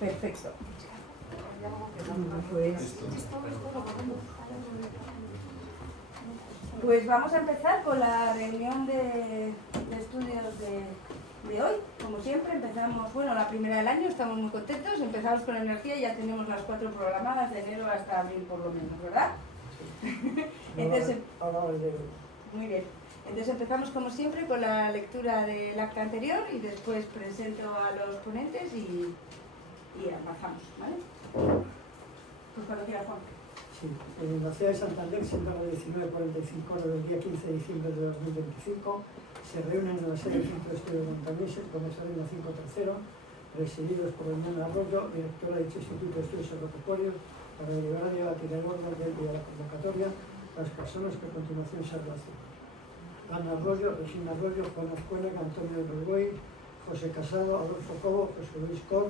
Perfecto. Pues vamos a empezar con la reunión de estudios de hoy. Como siempre, empezamos, bueno, la primera del año, estamos muy contentos, empezamos con energía y ya tenemos las 4 programadas de enero hasta abril por lo menos, ¿verdad? Entonces, muy bien. Entonces empezamos como siempre con la lectura del acta anterior y después presento a los ponentes y avanzamos, ¿vale? Pues cuando quiera, Juan. Sí, en la ciudad de Santander, siendo las 19:45 del día 15 de diciembre de 2025, se reúnen en la sede del Centro de Estudios Montañeses, Comisario 530, presididos por Doña Arroyo, directora de dicho Instituto de Estudios Agropecuarios, para llevar a debatir el orden del día de la convocatoria las personas que a continuación se relacionan. Ana Arroyo, Regina Arroyo, Juan Azcuena, Antonio Bergoy, José Casado, Adolfo Cobo, José Luis Cor,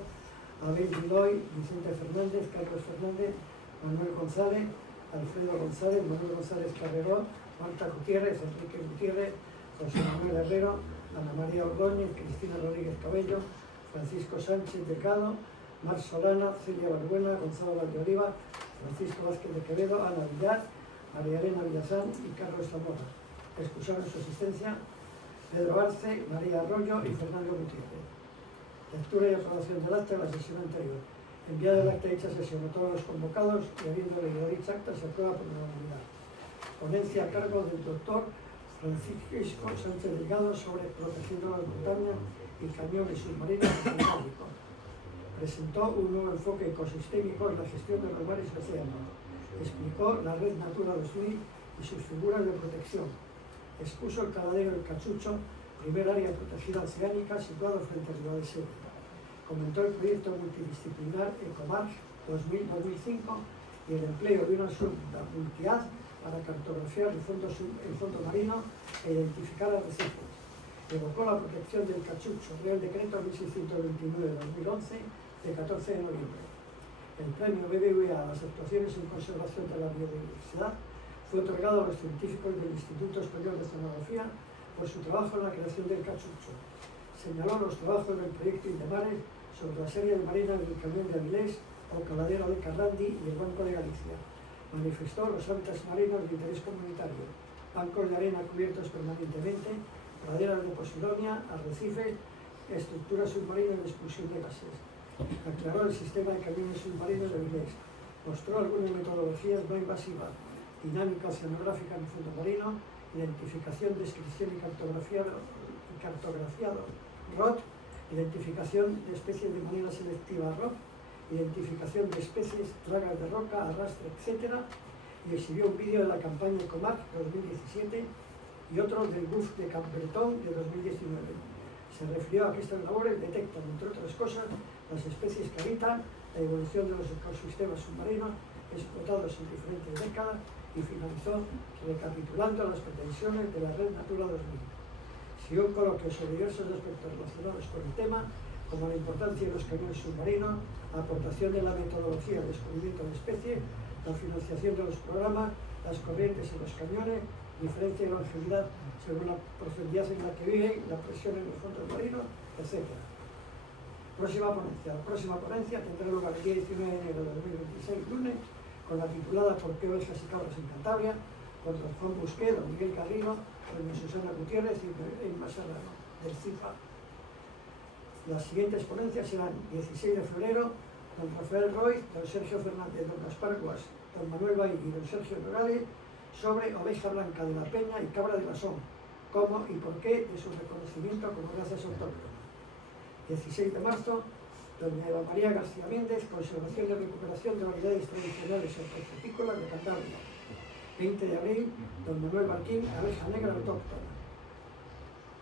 Abel Giloy, Vicente Fernández, Carlos Fernández, Manuel González, Alfredo González, Manuel González Carreró, Marta Gutiérrez, Enrique Gutiérrez, José Manuel Herrero, Ana María Ordóñez, Cristina Rodríguez Cabello, Francisco Sánchez Delgado, Mar Solana, Celia Balbuena, Gonzalo Valdeoliva, Francisco Vázquez de Quevedo, Ana Villar, María Elena Villazán y Carlos Zamora. Excusaron su asistencia Pedro Arce, María Arroyo y Fernando Gutiérrez. Lectura y aprobación del acta de la sesión anterior. Enviado el acta de dicha sesión a todos los convocados y habiendo leído dicha acta se aprueba por unanimidad. Ponencia a cargo del doctor Francisco Sánchez Delgado sobre protección de las montañas y cañones submarinos oceánicos. Presentó un nuevo enfoque ecosistémico en la gestión de los mares y océanos. Explicó la Red Natura 2000 y sus figuras de protección. Expuso el caladero del Cachucho, primer área protegida oceánica situado frente a Ciudad de Sevilla. Comentó el proyecto multidisciplinar ECOMARG 2000-2005 y el empleo de una sonda multiaz para cartografiar el fondo marino e identificar arrecifes. Evocó la protección del Cachucho, Real Decreto 1629-2011, de 14 de noviembre. El premio BBVA a las actuaciones en conservación de la biodiversidad fue otorgado a los científicos del Instituto Español de Oceanografía por su trabajo en la creación del Cachucho. Señaló los trabajos del proyecto Indemares sobre la serie de marinas del Cañón de Avilés o Caladero de Carrandi y el Banco de Galicia. Manifestó los hábitats marinos de interés comunitario, bancos de arena cubiertos permanentemente, praderas de posidonia, arrecifes, estructuras submarinas de expulsión de gases. Aclaró el sistema de cañones submarinos de Avilés. Mostró algunas metodologías no invasivas: dinámica oceanográfica en el fondo marino, identificación, descripción y cartografiado ROT, identificación de especies de manera selectiva ROT, identificación de especies, tragas de roca, arrastre, etc. Y exhibió un vídeo de la campaña ECOMARG 2017 y otro del BUF de Campbretón de 2019. Se refirió a que estas labores detectan, entre otras cosas, las especies que habitan, la evolución de los ecosistemas submarinos explotados en diferentes décadas y finalizó recapitulando las pretensiones de la Red Natura 2000. Siguió un coloquio sobre diversos aspectos relacionados con el tema, como la importancia de los cañones submarinos, la aportación de la metodología de descubrimiento de especies, la financiación de los programas, las corrientes en los cañones, diferencia de longevidad según la profundidad en la que viven, la presión en los fondos marinos, etc. Próxima ponencia. La próxima ponencia tendrá lugar el día 19 de enero de 2026, lunes, con la titulada ¿Por qué ovejas y cabras en Cantabria?, con don Juan Busqué, don Miguel Carrino, doña Susana Gutiérrez y Emma Serrano, del CIFA. Las siguientes ponencias serán 16 de febrero, don Rafael Roy, don Sergio Fernández, don Gaspar Guas, don Manuel Bay y don Sergio Nogales, sobre oveja blanca de la Peña y cabra de Basón, cómo y por qué de su reconocimiento como razas autóctonas. 16 de marzo, doña Eva María García Méndez, conservación y recuperación de variedades tradicionales hortofrutícolas de Cantabria. 20 de abril, don Manuel Martín, abeja negra autóctona.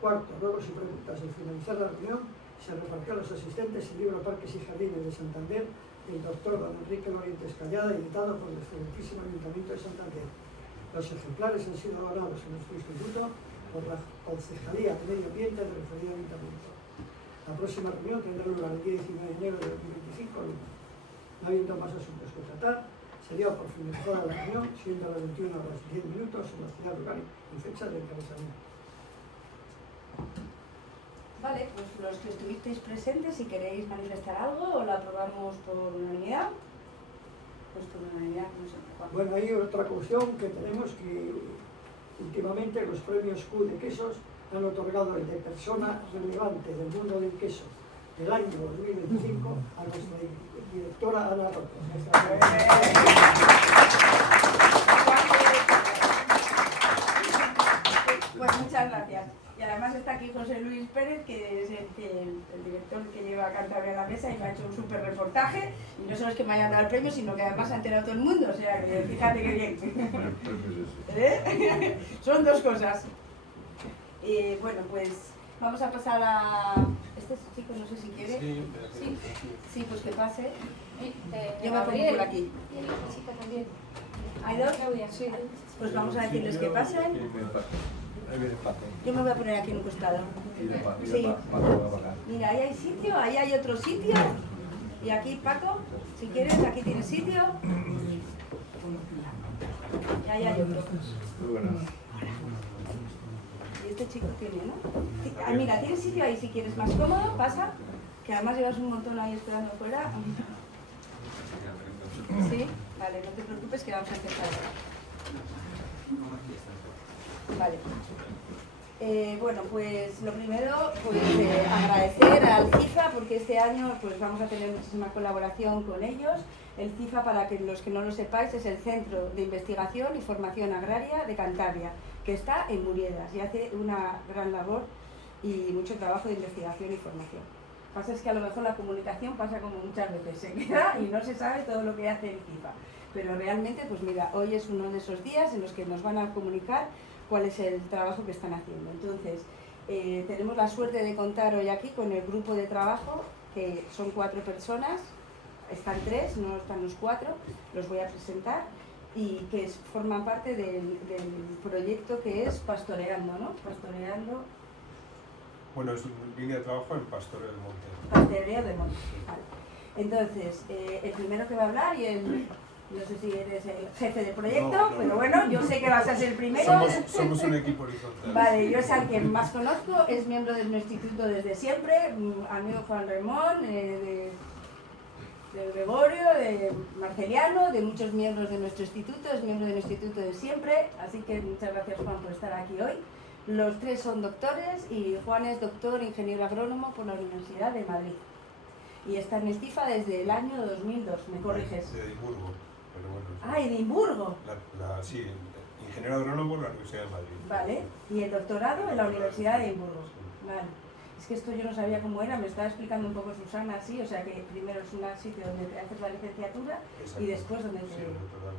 Cuarto, ruegos y preguntas. Al finalizar la reunión, se repartió a los asistentes el libro Parques y Jardines de Santander del doctor don Enrique Lorientes Callada, editado por el excelentísimo Ayuntamiento de Santander. Los ejemplares han sido donados en nuestro instituto por la Concejalía de Medio Ambiente del referido Ayuntamiento. La próxima reunión tendrá lugar el día 19 de enero de 2025, lunes. No habiendo más asuntos que tratar, sería por finalizada la reunión, siendo a las 21:10 en la ciudad, lugar y fecha de encabezamiento. Vale, Vale, pues los que estuvisteis presentes, si queréis manifestar algo o la aprobamos por unanimidad. Pues por unanimidad, no sé. Bueno, hay otra cuestión que tenemos que últimamente los premios Q de quesos han otorgado el de persona relevante del mundo del queso del año 2025 a nuestra directora Ana Roca. Pues muchas gracias. Y además está aquí José Luis Pérez, que es el director que lleva a Cantabria a la mesa y me ha hecho un súper reportaje. Y no solo es que me hayan dado el premio, sino que además se ha enterado todo el mundo. O sea, que fíjate qué bien. ¿Eh? Son dos cosas. Y bueno, pues vamos a pasar a... Este chico no sé si quiere. Sí, pues que pase. Yo me pongo por aquí. ¿Hay dos? Sí. Pues vamos a decirles que pasen. Yo me voy a poner aquí en un costado. Sí. Mira, ahí hay sitio, ahí hay otro sitio. Y aquí, Paco, si quieres, aquí tienes sitio. Y ahí hay otro. Y este chico tiene, ¿no? Ah, mira, tienes sitio ahí si quieres más cómodo, pasa. Que además llevas un montón ahí esperando afuera. Sí, vale, no te preocupes que vamos a empezar. Vale. Bueno, pues lo primero, pues agradecer al CIFA porque este año pues vamos a tener muchísima colaboración con ellos. El CIFA, para que los que no lo sepáis, es el Centro de Investigación y Formación Agraria de Cantabria, que está en Muriedas y hace una gran labor y mucho trabajo de investigación y formación. Lo que pasa es que a lo mejor la comunicación pasa como muchas veces, se queda y no se sabe todo lo que hace el CIFA. Pero realmente, pues mira, hoy es uno de esos días en los que nos van a comunicar cuál es el trabajo que están haciendo. Entonces, tenemos la suerte de contar hoy aquí con el grupo de trabajo, que son 4 personas, están 3, no están los 4, los voy a presentar, y que forman parte del proyecto que es Pastoreando, ¿no? Pastoreando... Bueno, es una línea de trabajo en pastoreo del monte. Pastoreo del monte, vale. Entonces, el primero que va a hablar y el... No sé si eres el jefe del proyecto, no. Pero bueno, yo sé que vas a ser el primero. Somos un equipo horizontal. Vale, yo es al que más conozco, es miembro de nuestro instituto desde siempre, amigo Juan Ramón, de Gregorio, de Marceliano, de muchos miembros de nuestro instituto, es miembro del instituto de siempre, así que muchas gracias Juan por estar aquí hoy. Los 3 son doctores y Juan es doctor ingeniero agrónomo por la Universidad de Madrid. Y está en Estifa desde el año 2002, ¿me corriges? De Edimburgo. Pero bueno, ah, Edimburgo. Sí, ingeniero agrónomo en la Universidad de Madrid. Vale, y el doctorado en la Universidad de Edimburgo. Vale. Es que esto yo no sabía cómo era, me estaba explicando un poco Susana así, o sea que primero es un sitio donde te haces la licenciatura. Exacto. Y después donde te... Sí, el doctorado.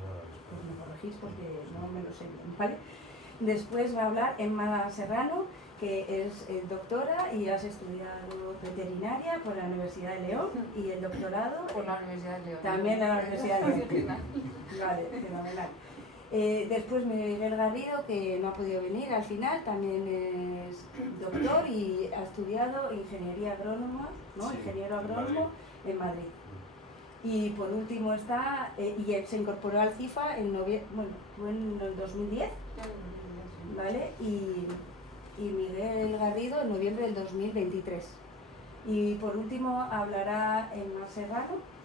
Pues me corregís porque no me lo sé bien, ¿vale? Después va a hablar Emma Serrano, que es doctora y has estudiado veterinaria por la Universidad de León y el doctorado por la Universidad de León. También en la Universidad de León. Vale, fenomenal. Después Miguel Garrido, que no ha podido venir al final, también es doctor y ha estudiado ingeniería agrónoma, ¿no? Sí, ingeniero agrónomo en Madrid. Y por último está, y él se incorporó al CIFA en el 2010, ¿vale? Y Miguel Garrido en noviembre del 2023. Y por último hablará Emma Serrano.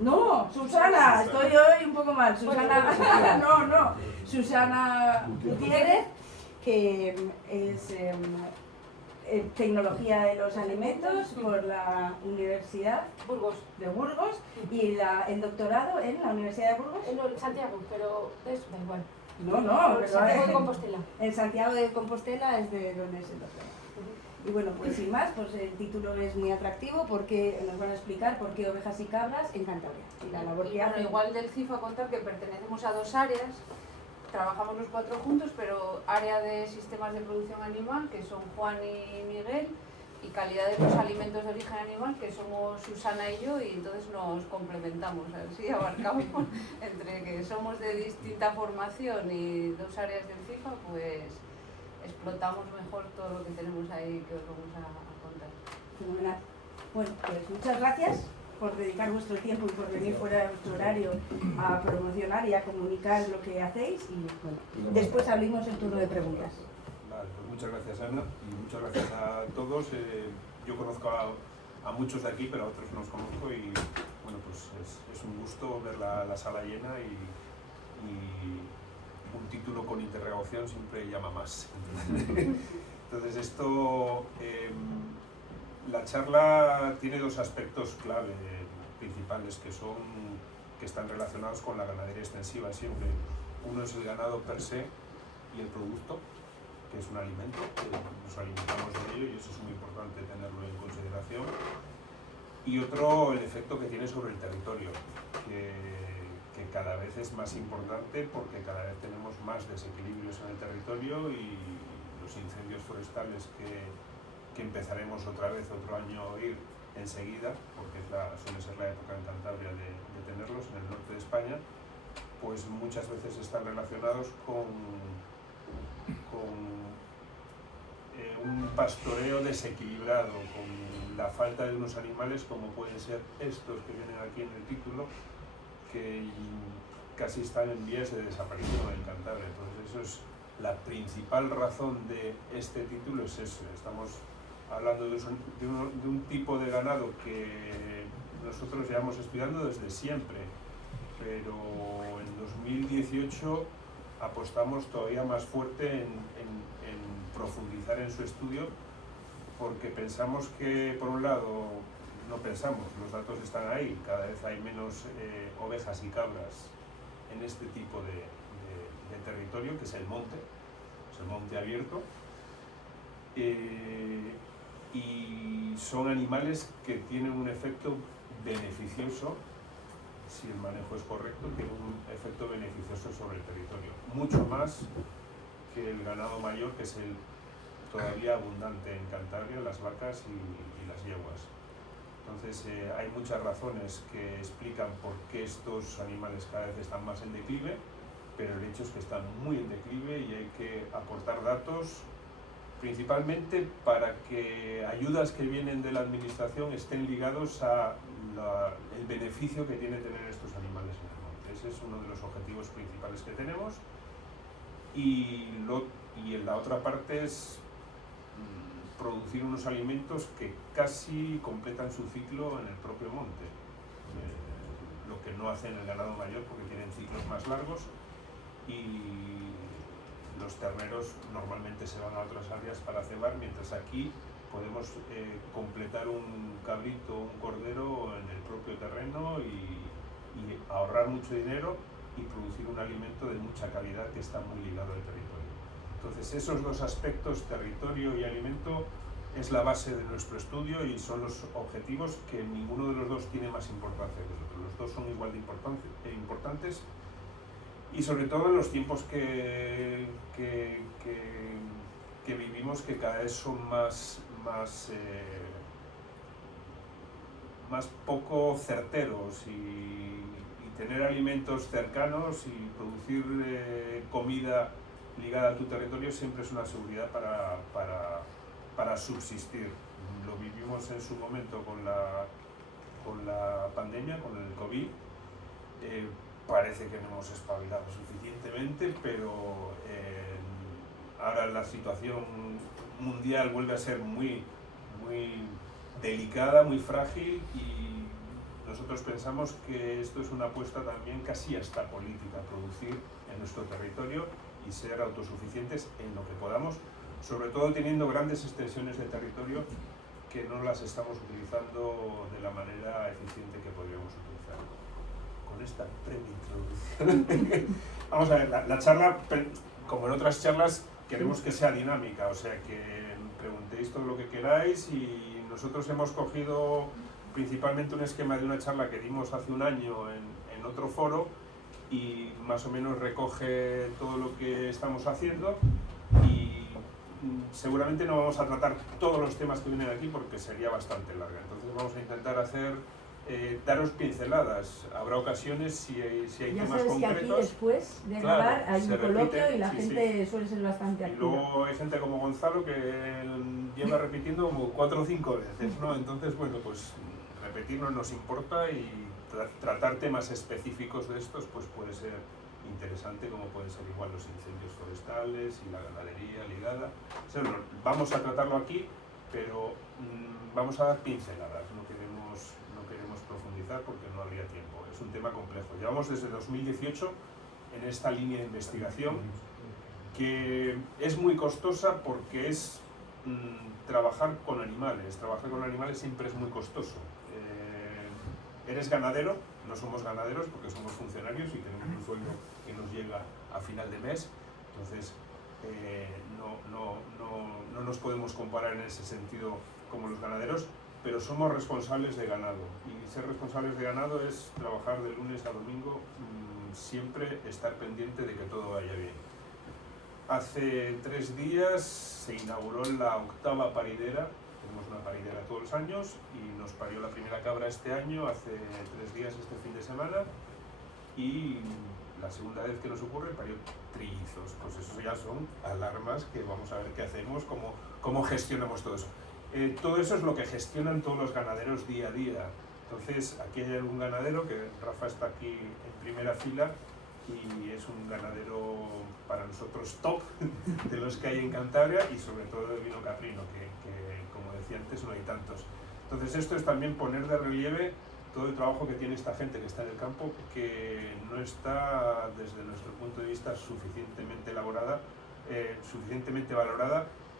No, Susana, estoy hoy un poco mal. Susana, no, Susana Gutiérrez, que es tecnología de los alimentos por la Universidad de Burgos y el doctorado en la Universidad de Burgos. En Santiago, pero es da igual. No, pero Santiago de Compostela. En Santiago de Compostela es de donde es el doctorado. Y bueno, pues sin más, pues el título es muy atractivo porque nos van a explicar por qué ovejas y cabras en Cantabria. Y la labor que hacen. Igual del CIFA contar que pertenecemos a 2 áreas, trabajamos los 4 juntos, pero área de sistemas de producción animal, que son Juan y Miguel, y calidad de los alimentos de origen animal, que somos Susana y yo, y entonces nos complementamos, así abarcamos entre que somos de distinta formación y 2 áreas del CIFA, pues explotamos mejor todo lo que tenemos ahí que os vamos a contar. Fenomenal. Bueno, pues muchas gracias por dedicar vuestro tiempo y por venir fuera de vuestro horario a promocionar y a comunicar lo que hacéis y bueno, después abrimos el turno de preguntas. Vale. Vale, pues muchas gracias, Ana, y muchas gracias a todos. Yo conozco a muchos de aquí, pero a otros no os conozco, y bueno, pues es un gusto ver la sala llena, y un título con interrogación siempre llama más. Entonces la charla tiene dos aspectos clave principales que están relacionados con la ganadería extensiva siempre. Uno es el ganado per se y el producto, que es un alimento, que nos alimentamos de ello, y eso es muy importante tenerlo en consideración. Y otro, el efecto que tiene sobre el territorio, que cada vez es más importante porque cada vez tenemos más desequilibrios en el territorio, y los incendios forestales que empezaremos otra vez otro año a oír enseguida, porque suele ser la época en Cantabria de tenerlos en el norte de España, pues muchas veces están relacionados con un pastoreo desequilibrado, con la falta de unos animales como pueden ser estos que vienen aquí en el título, que casi están en vías de desaparición en Cantabria. Entonces eso es la principal razón de este título, es eso. Estamos hablando de un tipo de ganado que nosotros llevamos estudiando desde siempre, pero en 2018 apostamos todavía más fuerte en profundizar en su estudio, porque pensamos que, por un lado, los datos están ahí, cada vez hay menos ovejas y cabras en este tipo de territorio, que es el monte abierto, y son animales que tienen un efecto beneficioso, si el manejo es correcto, tiene un efecto beneficioso sobre el territorio, mucho más que el ganado mayor, que es el todavía abundante en Cantabria, las vacas y las yeguas. Entonces hay muchas razones que explican por qué estos animales cada vez están más en declive, pero el hecho es que están muy en declive, y hay que aportar datos principalmente para que ayudas que vienen de la administración estén ligados a el beneficio que tiene tener estos animales en el monte. Ese es uno de los objetivos principales que tenemos, y la otra parte es producir unos alimentos que casi completan su ciclo en el propio monte, lo que no hace en el ganado mayor, porque tienen ciclos más largos, y los terneros normalmente se van a otras áreas para cebar, mientras aquí podemos completar un cabrito o un cordero en el propio terreno y ahorrar mucho dinero y producir un alimento de mucha calidad que está muy ligado al territorio. Entonces esos dos aspectos, territorio y alimento, es la base de nuestro estudio, y son los objetivos que ninguno de los dos tiene más importancia que el otro. Los dos son igual de importantes, y sobre todo en los tiempos que vivimos, que cada vez son más poco certeros, y tener alimentos cercanos y producir comida ligada a tu territorio siempre es una seguridad para subsistir. Lo vivimos en su momento con la pandemia, con el COVID. Parece que no hemos espabilado suficientemente, pero ahora la situación mundial vuelve a ser muy delicada, muy frágil, y nosotros pensamos que esto es una apuesta también casi hasta política, producir en nuestro territorio y ser autosuficientes en lo que podamos, sobre todo teniendo grandes extensiones de territorio que no las estamos utilizando de la manera eficiente que podríamos utilizar. Con esta preintroducción vamos a ver, la charla, como en otras charlas, queremos que sea dinámica, o sea que preguntéis todo lo que queráis, y nosotros hemos cogido principalmente un esquema de una charla que dimos hace un año en otro foro, y más o menos recoge todo lo que estamos haciendo, y seguramente no vamos a tratar todos los temas que vienen aquí porque sería bastante larga. Entonces vamos a intentar daros pinceladas. Habrá ocasiones, si hay ya temas sabes concretos. Que aquí después de claro, grabar hay un coloquio y la sí, gente sí. suele ser bastante Y activa. luego hay gente como Gonzalo que lleva repitiendo como 4 o 5 veces, ¿no? Entonces, bueno, pues repetir no nos importa, y tratar temas específicos de estos pues puede ser interesante, como pueden ser igual los incendios forestales y la ganadería ligada. O sea, vamos a tratarlo aquí, pero vamos a dar pinceladas, no queremos profundizar porque no habría tiempo. Es un tema complejo. Llevamos desde 2018 en esta línea de investigación que es muy costosa porque es trabajar con animales. Trabajar con animales siempre es muy costoso. Eres ganadero, no somos ganaderos porque somos funcionarios y tenemos un sueldo que nos llega a final de mes, entonces no nos podemos comparar en ese sentido como los ganaderos, pero somos responsables de ganado, y ser responsables de ganado es trabajar de lunes a domingo, siempre estar pendiente de que todo vaya bien. Hace 3 días se inauguró la 8ª paridera. Tenemos una paridera todos los años y nos parió la primera cabra este año, hace 3 días este fin de semana, y la segunda vez que nos ocurre parió trillizos. Pues eso ya son alarmas que vamos a ver qué hacemos, cómo gestionamos todo eso. Todo eso es lo que gestionan todos los ganaderos día a día. Entonces aquí hay algún ganadero, que Rafa está aquí en primera fila, y es un ganadero para nosotros top de los que hay en Cantabria, y sobre todo del vino caprino, que como decía antes no hay tantos. Entonces esto es también poner de relieve todo el trabajo que tiene esta gente que está en el campo, que no está desde nuestro punto de vista suficientemente valorada,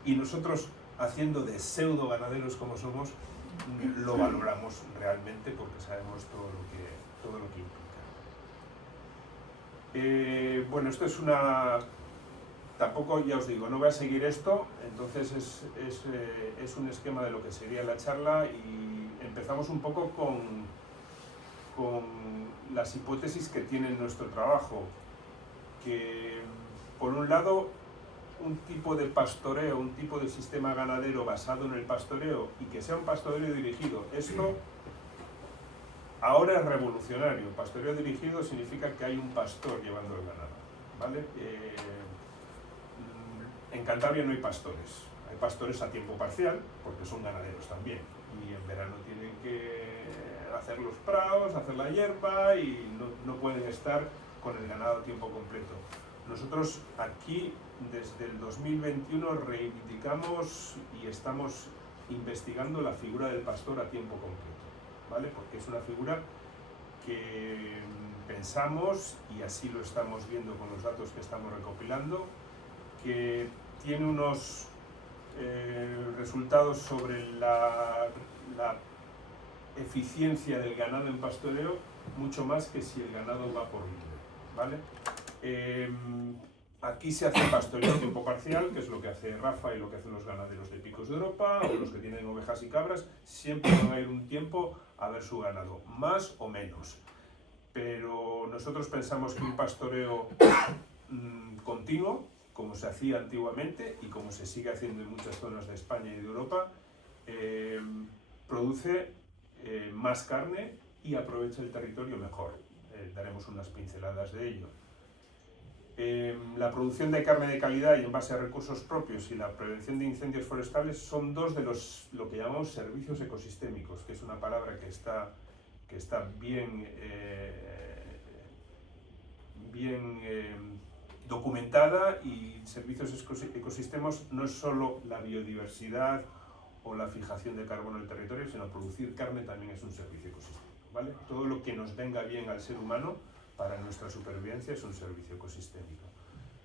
y nosotros, haciendo de pseudo ganaderos como somos, lo valoramos realmente porque sabemos todo lo que implica. Bueno, esto es una... Tampoco, ya os digo, no voy a seguir esto, entonces es un esquema de lo que sería la charla, y empezamos un poco con las hipótesis que tiene nuestro trabajo, que por un lado un tipo de pastoreo, un tipo de sistema ganadero basado en el pastoreo, y que sea un pastoreo dirigido. Esto ahora es revolucionario. Pastoreo dirigido significa que hay un pastor llevando el ganado, ¿vale? En Cantabria no hay pastores. Hay pastores a tiempo parcial, porque son ganaderos también, y en verano tienen que hacer los prados, hacer la hierba, y no pueden estar con el ganado a tiempo completo. Nosotros aquí, desde el 2021, reivindicamos y estamos investigando la figura del pastor a tiempo completo, ¿vale? Porque es una figura que pensamos, y así lo estamos viendo con los datos que estamos recopilando, que tiene unos resultados sobre la eficiencia del ganado en pastoreo mucho más que si el ganado va por libre, ¿vale? Aquí se hace pastoreo a tiempo parcial, que es lo que hace Rafa y lo que hacen los ganaderos de Picos de Europa, o los que tienen ovejas y cabras. Siempre van a ir un tiempo a ver su ganado, más o menos. Pero nosotros pensamos que un pastoreo continuo, como se hacía antiguamente y como se sigue haciendo en muchas zonas de España y de Europa, produce más carne y aprovecha el territorio mejor. Daremos unas pinceladas de ello. La producción de carne de calidad y en base a recursos propios, y la prevención de incendios forestales son dos de lo que llamamos servicios ecosistémicos, que es una palabra que está bien documentada. Y servicios ecosistemas no es solo la biodiversidad o la fijación de carbono en el territorio, sino producir carne también es un servicio ecosistémico, ¿vale? Todo lo que nos venga bien al ser humano para nuestra supervivencia es un servicio ecosistémico.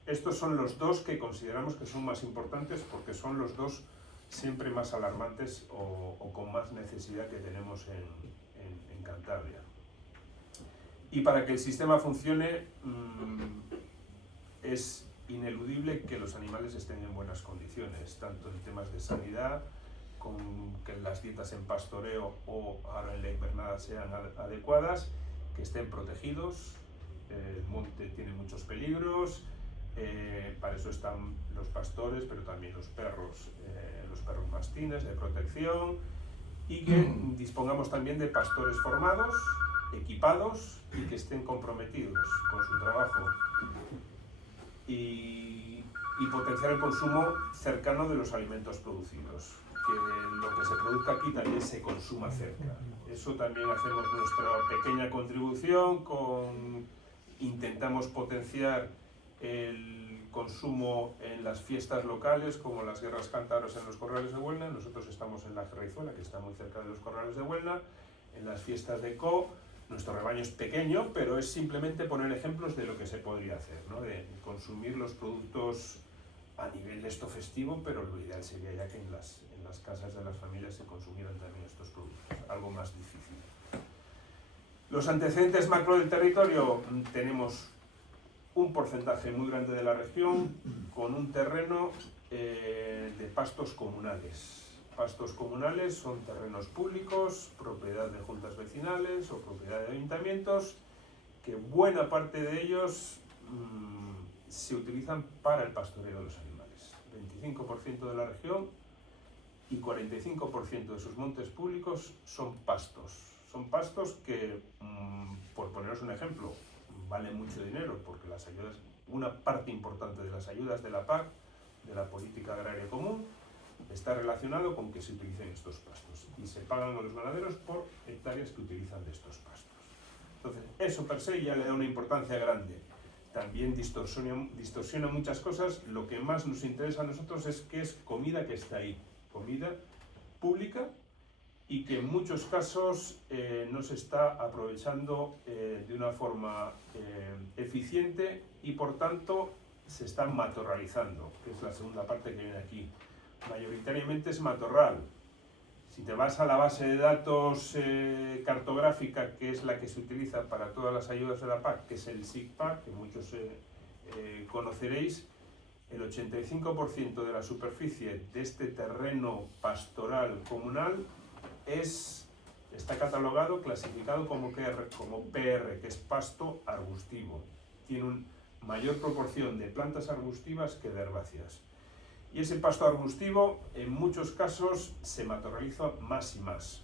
Estos son los dos que consideramos que son más importantes, porque son los dos siempre más alarmantes o con más necesidad que tenemos en Cantabria. Y para que el sistema funcione, es ineludible que los animales estén en buenas condiciones, tanto en temas de sanidad, con que las dietas en pastoreo o ahora en la invernada sean adecuadas, que estén protegidos. El monte tiene muchos peligros, para eso están los pastores, pero también los perros mastines de protección, y que dispongamos también de pastores formados, equipados y que estén comprometidos con su trabajo, y potenciar el consumo cercano de los alimentos producidos, que lo que se produzca aquí también se consuma cerca. Eso también hacemos nuestra pequeña contribución con Intentamos potenciar el consumo en las fiestas locales, como las guerras cántabras en los corrales de Huelna. Nosotros estamos en la Jerreizuela, que está muy cerca de los corrales de Huelna, en las fiestas de CO. Nuestro rebaño es pequeño, pero es simplemente poner ejemplos de lo que se podría hacer, ¿no? De consumir los productos a nivel de esto festivo, pero lo ideal sería ya que en las casas de las familias se consumieran también estos productos, algo más difícil. Los antecedentes macro del territorio: tenemos un porcentaje muy grande de la región con un terreno de pastos comunales. Pastos comunales son terrenos públicos, propiedad de juntas vecinales o propiedad de ayuntamientos, que buena parte de ellos se utilizan para el pastoreo de los animales. 25% de la región y 45% de sus montes públicos son pastos. Son pastos que, por poneros un ejemplo, valen mucho dinero, porque las ayudas, una parte importante de las ayudas de la PAC, de la Política Agraria Común, está relacionado con que se utilicen estos pastos, y se pagan a los ganaderos por hectáreas que utilizan de estos pastos. Entonces, eso per se ya le da una importancia grande. También distorsiona muchas cosas. Lo que más nos interesa a nosotros es que es comida que está ahí, comida pública, y que en muchos casos no se está aprovechando de una forma eficiente, y por tanto se está matorralizando, que es la segunda parte que viene aquí. Mayoritariamente es matorral. Si te vas a la base de datos cartográfica, que es la que se utiliza para todas las ayudas de la PAC, que es el SIGPAC, que muchos conoceréis, el 85% de la superficie de este terreno pastoral comunal está catalogado, clasificado como PR, que es pasto arbustivo. Tiene una mayor proporción de plantas arbustivas que de herbáceas. Y ese pasto arbustivo, en muchos casos, se matorraliza más y más.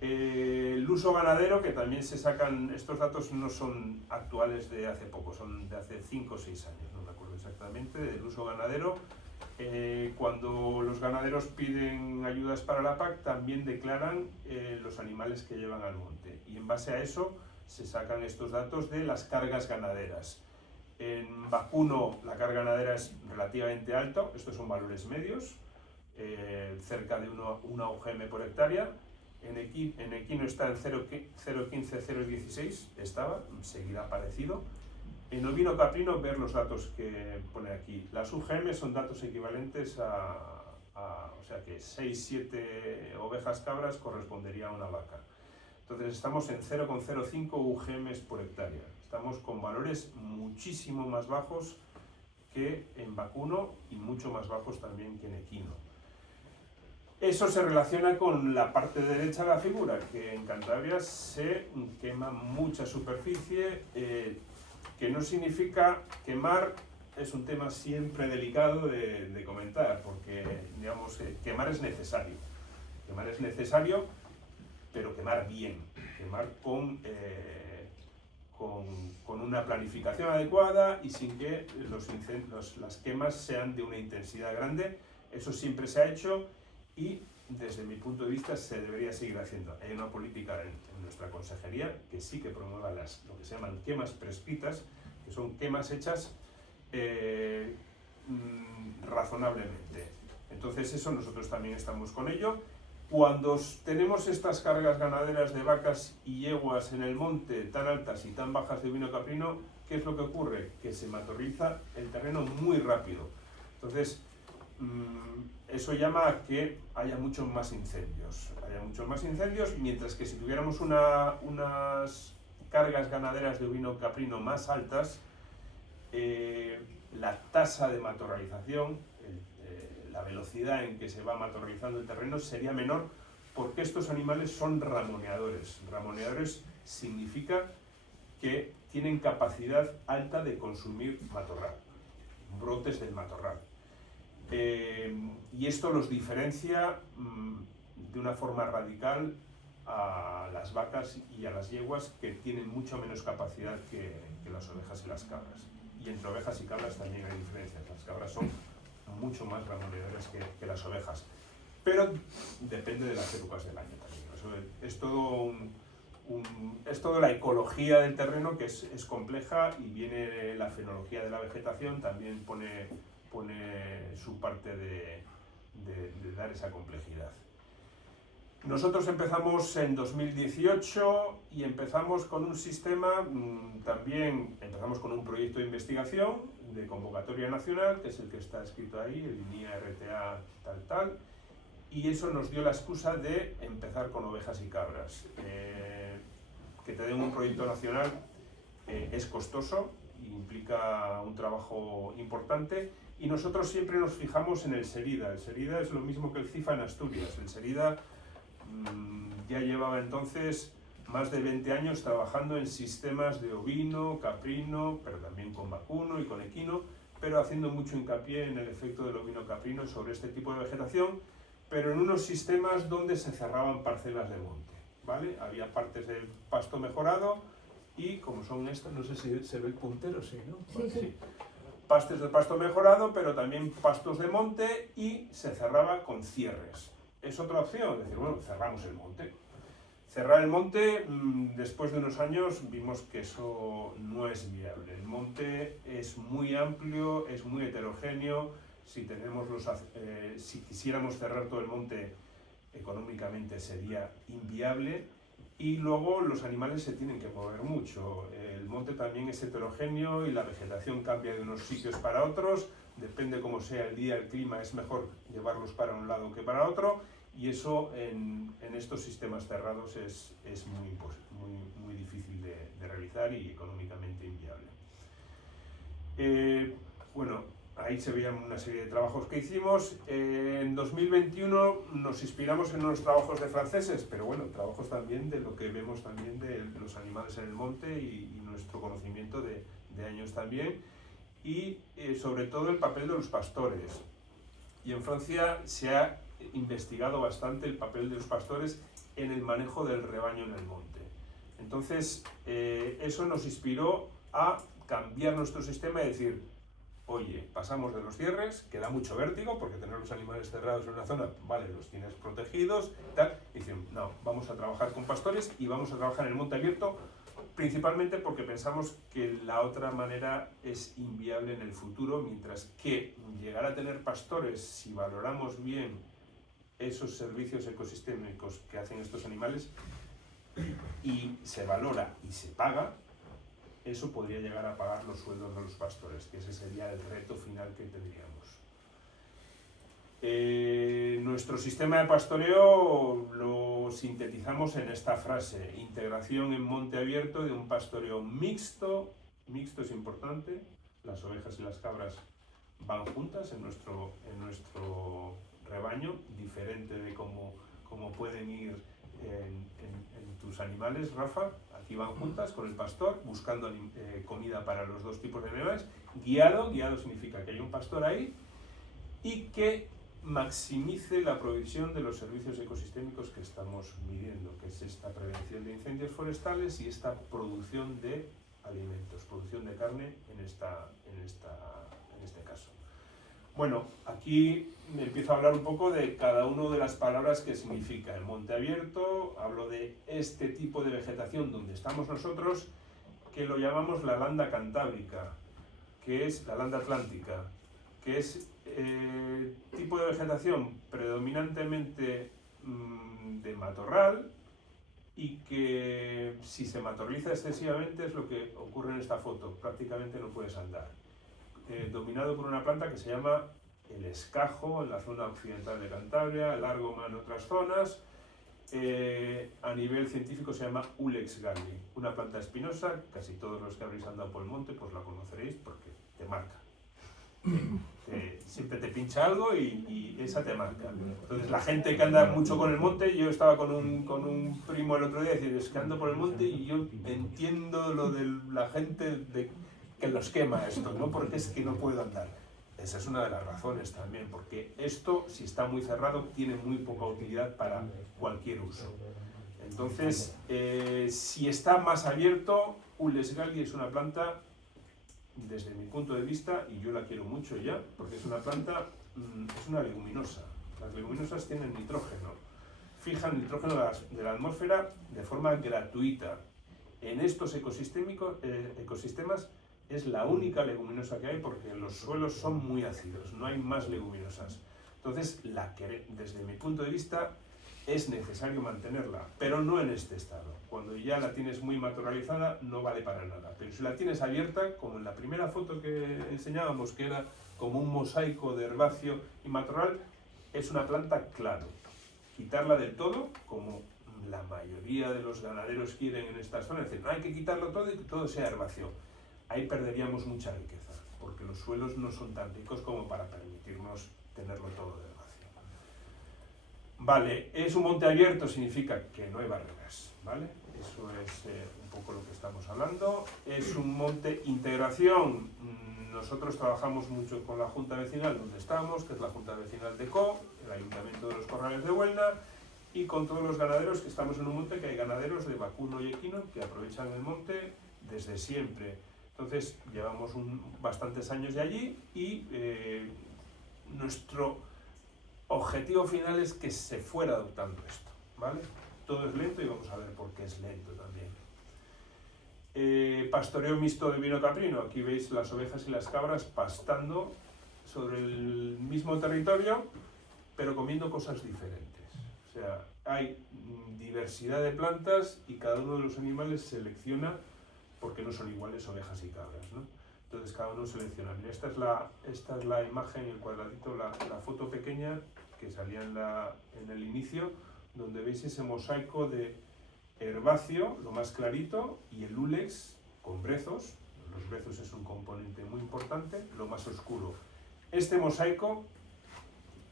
El uso ganadero, que también se sacan, estos datos no son actuales de hace poco, son de hace 5 o 6 años, no me acuerdo exactamente, del uso ganadero. Cuando los ganaderos piden ayudas para la PAC, también declaran los animales que llevan al monte, y en base a eso se sacan estos datos de las cargas ganaderas. En vacuno la carga ganadera es relativamente alta, estos son valores medios, cerca de 1 UGM por hectárea. En equino está en 0,15-0,16, seguirá parecido. En ovino caprino, ver los datos que pone aquí. Las UGM son datos equivalentes o sea que 6-7 ovejas cabras correspondería a una vaca. Entonces estamos en 0,05 UGM por hectárea. Estamos con valores muchísimo más bajos que en vacuno y mucho más bajos también que en equino. Eso se relaciona con la parte derecha de la figura, que en Cantabria se quema mucha superficie, que no significa quemar. Es un tema siempre delicado de comentar, porque digamos, quemar es necesario. Quemar es necesario, pero quemar bien, quemar con una planificación adecuada y sin que las quemas sean de una intensidad grande. Eso siempre se ha hecho y desde mi punto de vista se debería seguir haciendo. Hay una política en nuestra consejería que sí que promueva lo que se llaman quemas prescritas, que son quemas hechas razonablemente. Entonces eso nosotros también estamos con ello. Cuando tenemos estas cargas ganaderas de vacas y yeguas en el monte tan altas y tan bajas de ovino caprino, ¿qué es lo que ocurre? Que se matorraliza el terreno muy rápido. Entonces, eso llama a que haya muchos más incendios. Mientras que si tuviéramos unas cargas ganaderas de ovino caprino más altas, la tasa de matorralización, la velocidad en que se va matorralizando el terreno sería menor, porque estos animales son ramoneadores. Ramoneadores significa que tienen capacidad alta de consumir matorral, brotes del matorral. Y esto los diferencia de una forma radical a las vacas y a las yeguas, que tienen mucho menos capacidad que las ovejas y las cabras. Y entre ovejas y cabras también hay diferencias. Las cabras son mucho más ramoneadoras que las ovejas, pero depende de las épocas del año también. Eso es todo es toda la ecología del terreno que es compleja, y viene la fenología de la vegetación, también pone su parte de dar esa complejidad. Nosotros empezamos en 2018 y empezamos con un sistema, también empezamos con un proyecto de investigación de convocatoria nacional, que es el que está escrito ahí, el INIA RTA tal, y eso nos dio la excusa de empezar con ovejas y cabras. Que te den un proyecto nacional es costoso, implica un trabajo importante, y nosotros siempre nos fijamos en el SERIDA. El SERIDA es lo mismo que el CIFA en Asturias. El SERIDA ya llevaba entonces más de 20 años trabajando en sistemas de ovino, caprino, pero también con vacuno y con equino, pero haciendo mucho hincapié en el efecto del ovino caprino sobre este tipo de vegetación, pero en unos sistemas donde se cerraban parcelas de monte, ¿vale? Había partes de pasto mejorado y, como son estas, no sé si se ve el puntero, sí, ¿no? Sí, sí. Pastos de pasto mejorado, pero también pastos de monte, y se cerraba con cierres. Es otra opción, decir, bueno, cerramos el monte. Cerrar el monte, después de unos años vimos que eso no es viable. El monte es muy amplio, es muy heterogéneo. Si quisiéramos cerrar todo el monte, económicamente sería inviable. Y luego los animales se tienen que mover mucho. El monte también es heterogéneo y la vegetación cambia de unos sitios para otros. Depende cómo sea el día, el clima, es mejor llevarlos para un lado que para otro. Y eso en estos sistemas cerrados es muy difícil de realizar y económicamente inviable. Bueno, ahí se veían una serie de trabajos que hicimos. En 2021 nos inspiramos en unos trabajos de franceses, pero bueno, trabajos también de lo que vemos también de los animales en el monte y nuestro conocimiento de años también, y sobre todo el papel de los pastores. Y en Francia se ha investigado bastante el papel de los pastores en el manejo del rebaño en el monte. Entonces, eso nos inspiró a cambiar nuestro sistema y decir, oye, pasamos de los cierres, que da mucho vértigo, porque tener los animales cerrados en una zona, vale, los tienes protegidos, tal, y dicen, no, vamos a trabajar con pastores y vamos a trabajar en el monte abierto, principalmente porque pensamos que la otra manera es inviable en el futuro, mientras que llegar a tener pastores, si valoramos bien esos servicios ecosistémicos que hacen estos animales, y se valora y se paga, eso podría llegar a pagar los sueldos de los pastores, que ese sería el reto final que tendríamos. Nuestro sistema de pastoreo lo sintetizamos en esta frase: integración en monte abierto de un pastoreo mixto. Mixto es importante, las ovejas y las cabras van juntas en nuestro rebaño, diferente de cómo pueden ir en tus animales, Rafa. Aquí van juntas con el pastor, buscando comida para los dos tipos de animales. Guiado significa que hay un pastor ahí y que maximice la provisión de los servicios ecosistémicos que estamos midiendo, que es esta prevención de incendios forestales y esta producción de alimentos, producción de carne en este caso. Bueno, aquí me empiezo a hablar un poco de cada una de las palabras que significa. El monte abierto, hablo de este tipo de vegetación donde estamos nosotros, que lo llamamos la landa cantábrica, que es la landa atlántica, que es tipo de vegetación predominantemente de matorral, y que si se matorraliza excesivamente es lo que ocurre en esta foto, prácticamente no puedes andar. Dominado por una planta que se llama el escajo en la zona occidental de Cantabria, el argoma en otras zonas. A nivel científico se llama Ulex galli, una planta espinosa. Casi todos los que habréis andado por el monte pues la conoceréis porque te marca. Siempre te pincha algo y esa te marca. Entonces la gente que anda mucho con el monte, yo estaba con un primo el otro día diciendo, es que ando por el monte y yo entiendo lo de la gente que los quema esto, ¿no? Porque es que no puedo andar. Esa es una de las razones también, porque esto, si está muy cerrado, tiene muy poca utilidad para cualquier uso. Entonces, si está más abierto, Ulex galli es una planta, desde mi punto de vista, y yo la quiero mucho ya, porque es una planta, es una leguminosa. Las leguminosas tienen nitrógeno, fijan nitrógeno de la atmósfera de forma gratuita. En estos ecosistemas es la única leguminosa que hay porque los suelos son muy ácidos, no hay más leguminosas. Entonces, desde mi punto de vista, es necesario mantenerla, pero no en este estado. Cuando ya la tienes muy matorralizada, no vale para nada. Pero si la tienes abierta, como en la primera foto que enseñábamos, que era como un mosaico de herbáceo y matorral, es una planta clave. Quitarla del todo, como la mayoría de los ganaderos quieren en estas zonas, es decir, no hay que quitarlo todo y que todo sea herbáceo. Ahí perderíamos mucha riqueza, porque los suelos no son tan ricos como para permitirnos tenerlo todo de herbáceo. Vale, es un monte abierto, significa que no hay barreras, ¿vale? Eso es un poco lo que estamos hablando. Es un monte integración. Nosotros trabajamos mucho con la Junta Vecinal donde estamos, que es la Junta Vecinal de Co, el Ayuntamiento de los Corrales de Huelna, y con todos los ganaderos que estamos en un monte, que hay ganaderos de vacuno y equino que aprovechan el monte desde siempre. Entonces, llevamos bastantes años de allí y nuestro objetivo final es que se fuera adoptando esto, ¿vale? Todo es lento y vamos a ver por qué es lento también. Pastoreo mixto de vino caprino. Aquí veis las ovejas y las cabras pastando sobre el mismo territorio, pero comiendo cosas diferentes. O sea, hay diversidad de plantas y cada uno de los animales selecciona, porque no son iguales ovejas y cabras, ¿no? Entonces cada uno selecciona. Mira, esta es la imagen, el cuadradito, la foto pequeña que salía en el inicio, donde veis ese mosaico de herbáceo, lo más clarito, y el úlex con brezos. Los brezos es un componente muy importante, lo más oscuro. Este mosaico,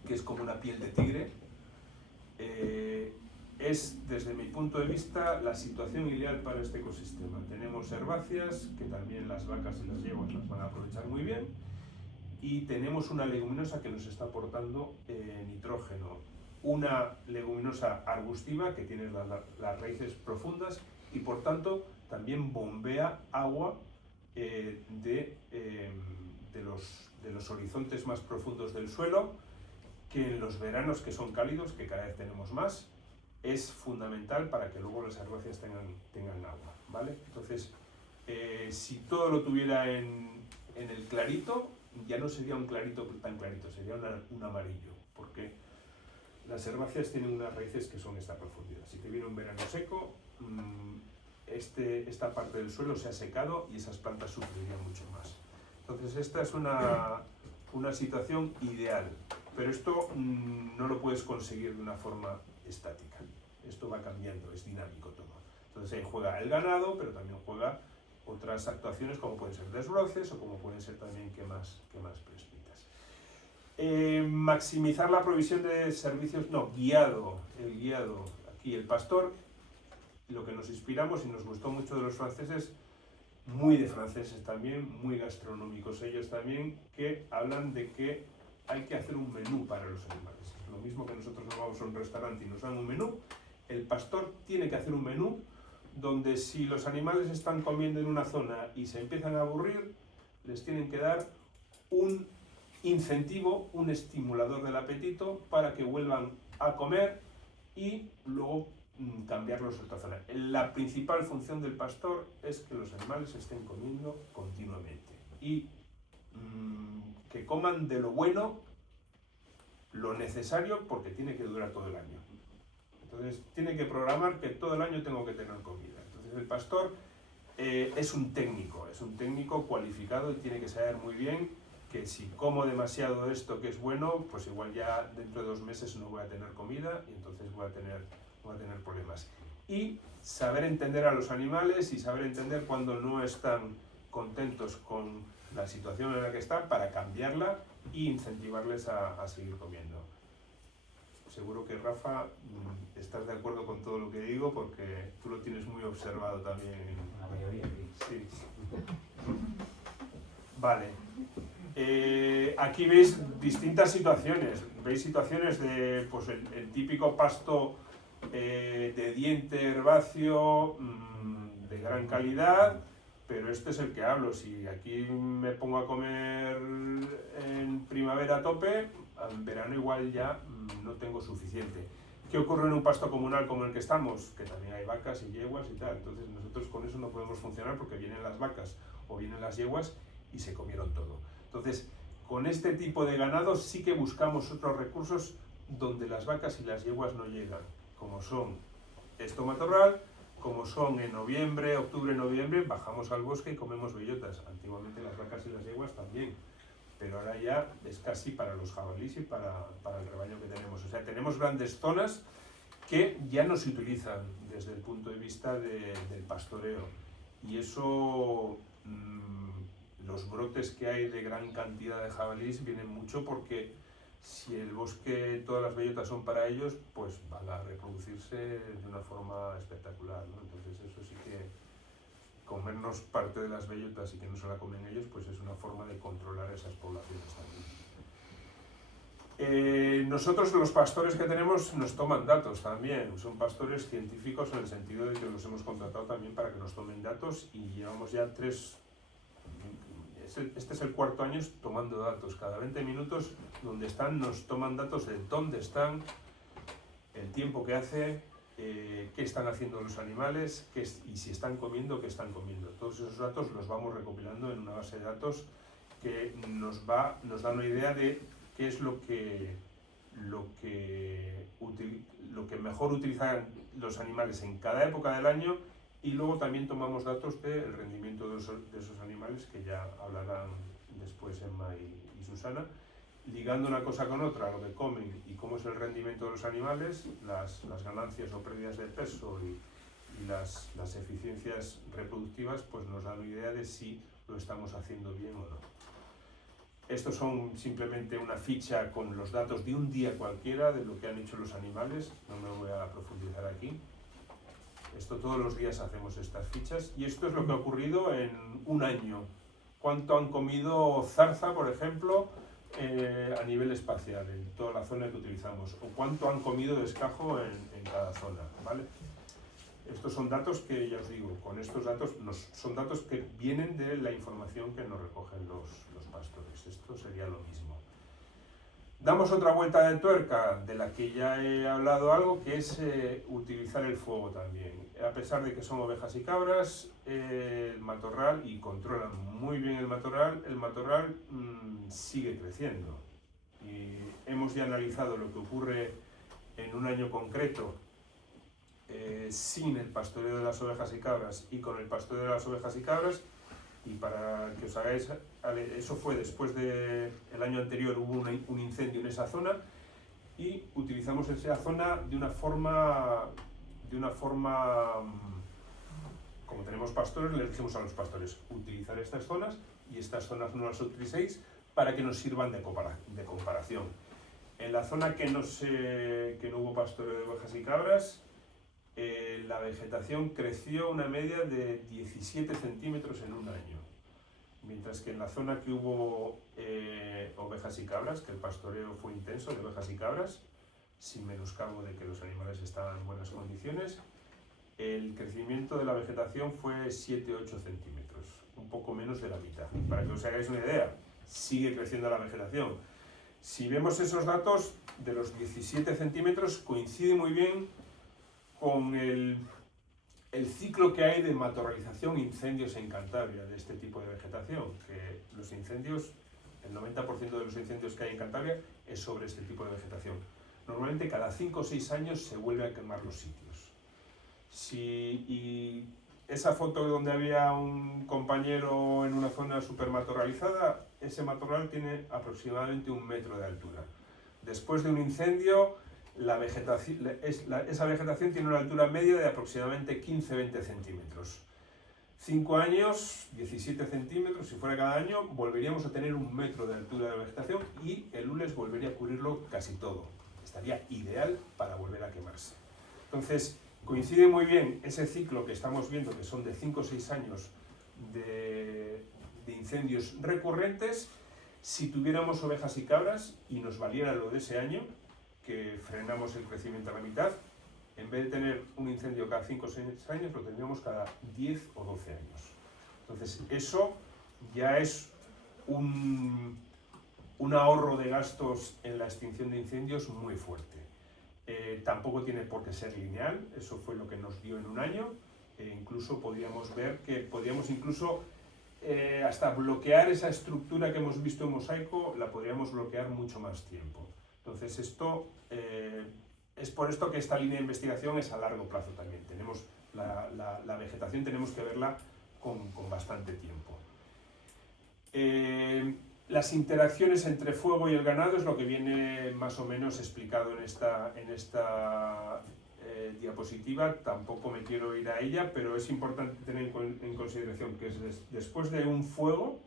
que es como una piel de tigre, es, desde mi punto de vista, la situación ideal para este ecosistema. Tenemos herbáceas, que también las vacas y las yeguas las van a aprovechar muy bien, y tenemos una leguminosa que nos está aportando nitrógeno. Una leguminosa arbustiva que tiene las raíces profundas y por tanto también bombea agua de los horizontes más profundos del suelo, que en los veranos, que son cálidos, que cada vez tenemos más, es fundamental para que luego las herbáceas tengan agua, ¿vale? Entonces, si todo lo tuviera en el clarito, ya no sería un clarito tan clarito, sería un amarillo, porque las herbáceas tienen unas raíces que son esta profundidad. Si te viene un verano seco, esta parte del suelo se ha secado y esas plantas sufrirían mucho más. Entonces esta es una situación ideal, pero esto no lo puedes conseguir de una forma estática. Esto va cambiando, es dinámico todo. Entonces ahí juega el ganado, pero también juega otras actuaciones como pueden ser desbroces o como pueden ser también quemas prescritas. Maximizar la provisión de servicios, guiado. Aquí el pastor, lo que nos inspiramos y nos gustó mucho de los franceses, muy de franceses también, muy gastronómicos ellos también, que hablan de que hay que hacer un menú para los animales. Lo mismo que nosotros nos vamos a un restaurante y nos dan un menú, el pastor tiene que hacer un menú donde si los animales están comiendo en una zona y se empiezan a aburrir, les tienen que dar un incentivo, un estimulador del apetito para que vuelvan a comer y luego cambiarlos a otra zona. La principal función del pastor es que los animales estén comiendo continuamente y que coman de lo bueno, lo necesario, porque tiene que durar todo el año. Entonces tiene que programar que todo el año tengo que tener comida. Entonces el pastor es un técnico cualificado y tiene que saber muy bien que si como demasiado esto que es bueno, pues igual ya dentro de 2 meses no voy a tener comida y entonces voy a tener problemas. Y saber entender a los animales y saber entender cuando no están contentos con la situación en la que están para cambiarla e incentivarles a seguir comiendo. Seguro que Rafa, estás de acuerdo con todo lo que digo porque tú lo tienes muy observado también. La mayoría, sí. Vale. Aquí veis distintas situaciones. Veis situaciones de pues, el típico pasto de diente herbáceo de gran calidad, pero este es el que hablo. Si aquí me pongo a comer en primavera a tope, en verano igual ya no tengo suficiente. ¿Qué ocurre en un pasto comunal como el que estamos? Que también hay vacas y yeguas y tal. Entonces nosotros con eso no podemos funcionar porque vienen las vacas o vienen las yeguas y se comieron todo. Entonces, con este tipo de ganado sí que buscamos otros recursos donde las vacas y las yeguas no llegan, como son esto matorral, como son en noviembre, octubre, noviembre, bajamos al bosque y comemos bellotas. Antiguamente las vacas y las yeguas también, pero ahora ya es casi para los jabalíes y para el rebaño que tenemos. O sea, tenemos grandes zonas que ya no se utilizan desde el punto de vista del pastoreo. Y eso, los brotes que hay de gran cantidad de jabalíes vienen mucho porque si el bosque, todas las bellotas son para ellos, pues van a reproducirse de una forma espectacular, ¿no? Entonces eso sí que comernos parte de las bellotas y que no se la comen ellos, pues es una forma de controlar esas poblaciones también. Nosotros los pastores que tenemos nos toman datos también, son pastores científicos en el sentido de que los hemos contratado también para que nos tomen datos y llevamos ya este es el 4º año tomando datos, cada 20 minutos donde están nos toman datos de dónde están, el tiempo que hace, qué están haciendo los animales y si están comiendo, qué están comiendo. Todos esos datos los vamos recopilando en una base de datos que nos da una idea de qué es lo que mejor utilizan los animales en cada época del año, y luego también tomamos datos del rendimiento de esos animales, que ya hablarán después Emma y Susana, ligando una cosa con otra, lo que comen y cómo es el rendimiento de los animales, las ganancias o pérdidas de peso y las eficiencias reproductivas, pues nos dan una idea de si lo estamos haciendo bien o no. Estos son simplemente una ficha con los datos de un día cualquiera de lo que han hecho los animales, no me voy a profundizar aquí. Esto todos los días hacemos estas fichas y esto es lo que ha ocurrido en un año. ¿Cuánto han comido zarza, por ejemplo, a nivel espacial, en toda la zona que utilizamos? ¿O cuánto han comido de escajo en cada zona? ¿Vale? Estos son datos que, ya os digo, con estos datos son datos que vienen de la información que nos recogen los pastores. Esto sería lo mismo. Damos otra vuelta de tuerca, de la que ya he hablado algo, que es utilizar el fuego también. A pesar de que son ovejas y cabras, el matorral, y controlan muy bien el matorral sigue creciendo. Y hemos ya analizado lo que ocurre en un año concreto sin el pastoreo de las ovejas y cabras y con el pastoreo de las ovejas y cabras. Y para que os hagáis, eso fue después del año anterior, hubo un incendio en esa zona y utilizamos esa zona de una forma, como tenemos pastores, les dijimos a los pastores, utilizar estas zonas y estas zonas no las utilicéis para que nos sirvan de comparación. En la zona que no hubo pastoreo de ovejas y cabras, la vegetación creció una media de 17 centímetros en un año, mientras que en la zona que hubo ovejas y cabras, que el pastoreo fue intenso de ovejas y cabras, sin menoscabo de que los animales estaban en buenas condiciones, el crecimiento de la vegetación fue 7-8 centímetros, un poco menos de la mitad. Para que os hagáis una idea, sigue creciendo la vegetación. Si vemos esos datos de los 17 centímetros, coincide muy bien con el ciclo que hay de matorralización e incendios en Cantabria, de este tipo de vegetación, que los incendios, el 90% de los incendios que hay en Cantabria es sobre este tipo de vegetación. Normalmente cada 5 o 6 años se vuelve a quemar los sitios. Y esa foto donde había un compañero en una zona súper matorralizada, ese matorral tiene aproximadamente 1 metro de altura. Después de un incendio, esa vegetación tiene una altura media de aproximadamente 15-20 centímetros. 5 años, 17 centímetros, si fuera cada año, volveríamos a tener 1 metro de altura de vegetación y el hules volvería a cubrirlo casi todo. Estaría ideal para volver a quemarse. Entonces, coincide muy bien ese ciclo que estamos viendo, que son de 5 o 6 años de incendios recurrentes. Si tuviéramos ovejas y cabras y nos valiera lo de ese año, que frenamos el crecimiento a la mitad, en vez de tener un incendio cada 5 o 6 años, lo tendríamos cada 10 o 12 años. Entonces, eso ya es un ahorro de gastos en la extinción de incendios muy fuerte. Tampoco tiene por qué ser lineal, eso fue lo que nos dio en un año. Incluso podríamos ver que podríamos incluso hasta bloquear esa estructura que hemos visto en mosaico, la podríamos bloquear mucho más tiempo. Entonces esto es por esto que esta línea de investigación es a largo plazo también. Tenemos la vegetación tenemos que verla con bastante tiempo. Las interacciones entre fuego y el ganado es lo que viene más o menos explicado en esta diapositiva. Tampoco me quiero ir a ella, pero es importante tener en consideración que después de un fuego,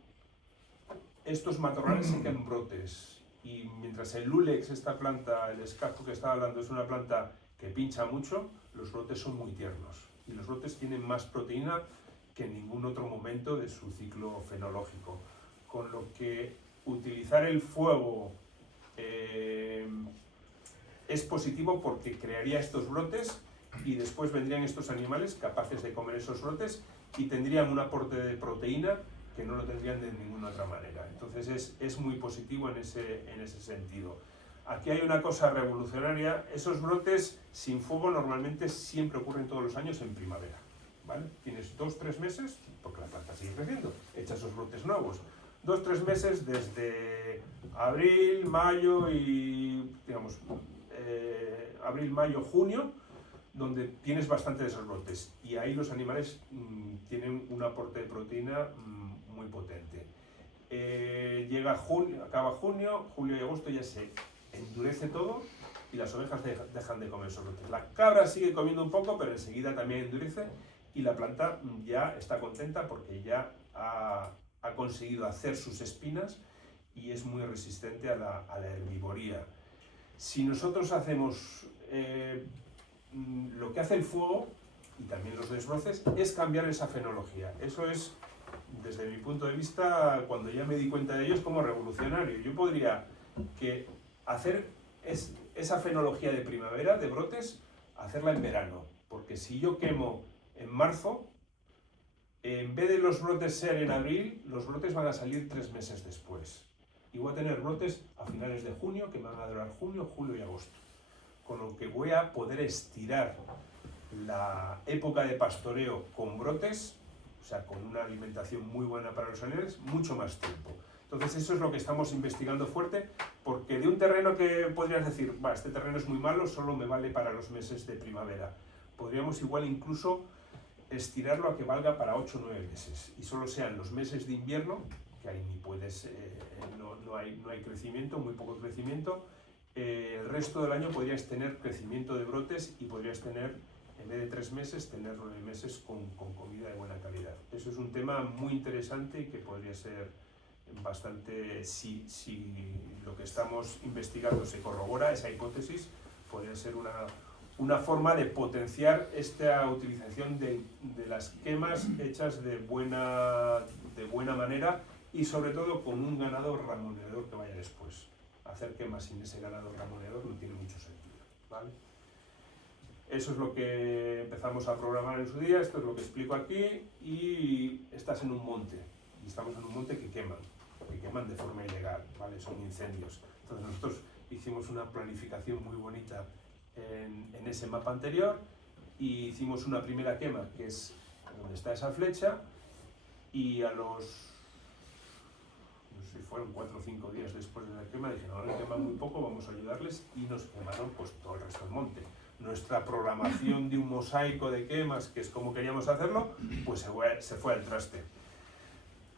estos matorrales secan brotes. Y mientras el Lulex, esta planta, el escarpo que estaba hablando, es una planta que pincha mucho, los brotes son muy tiernos. Y los brotes tienen más proteína que en ningún otro momento de su ciclo fenológico. Con lo que utilizar el fuego es positivo porque crearía estos brotes y después vendrían estos animales capaces de comer esos brotes y tendrían un aporte de proteína que no lo tendrían de ninguna otra manera. Entonces es muy positivo en ese sentido. Aquí hay una cosa revolucionaria, esos brotes sin fuego normalmente siempre ocurren todos los años en primavera, ¿vale? Tienes 2-3 meses, porque la planta sigue creciendo, echa esos brotes nuevos. 2-3 meses desde abril, mayo y, digamos, abril, mayo, junio, donde tienes bastante de esos brotes. Y ahí los animales tienen un aporte de proteína muy potente. Llega junio, acaba junio, julio y agosto ya se endurece todo y las ovejas dejan de comer esos brotes. La cabra sigue comiendo un poco, pero enseguida también endurece y la planta ya está contenta porque ya ha conseguido hacer sus espinas y es muy resistente a la herbivoría. Si nosotros hacemos lo que hace el fuego y también los desbroces, es cambiar esa fenología. Eso es, desde mi punto de vista, cuando ya me di cuenta de ello, es como revolucionario. Yo podría hacer esa fenología de primavera, de brotes, hacerla en verano, porque si yo quemo en marzo, en vez de los brotes ser en abril, los brotes van a salir 3 meses después. Y voy a tener brotes a finales de junio, que van a durar junio, julio y agosto. Con lo que voy a poder estirar la época de pastoreo con brotes, o sea, con una alimentación muy buena para los animales, mucho más tiempo. Entonces eso es lo que estamos investigando fuerte, porque de un terreno que podrías decir, este terreno es muy malo, solo me vale para los meses de primavera. Podríamos igual incluso estirarlo a que valga para 8 o 9 meses y solo sean los meses de invierno, que ahí ni puedes, no hay crecimiento, muy poco crecimiento. El resto del año podrías tener crecimiento de brotes y podrías tener, en vez de 3 meses, tener 9 meses con comida de buena calidad. Eso es un tema muy interesante y que podría ser bastante, si lo que estamos investigando se corrobora, esa hipótesis, podría ser una forma de potenciar esta utilización de las quemas hechas de buena manera y sobre todo con un ganado ramoneador que vaya después. Hacer quemas sin ese ganado ramoneador no tiene mucho sentido, ¿vale? Eso es lo que empezamos a programar en su día, esto es lo que explico aquí y estás en un monte y estamos en un monte que queman de forma ilegal, ¿vale? Son incendios. Entonces nosotros hicimos una planificación muy bonita en ese mapa anterior y hicimos una primera quema que es donde está esa flecha y a los, no sé si fueron 4 o 5 días después de la quema dijeron, ahora queman muy poco, vamos a ayudarles y nos quemaron pues todo el resto del monte. Nuestra programación de un mosaico de quemas, que es como queríamos hacerlo, pues se fue al traste.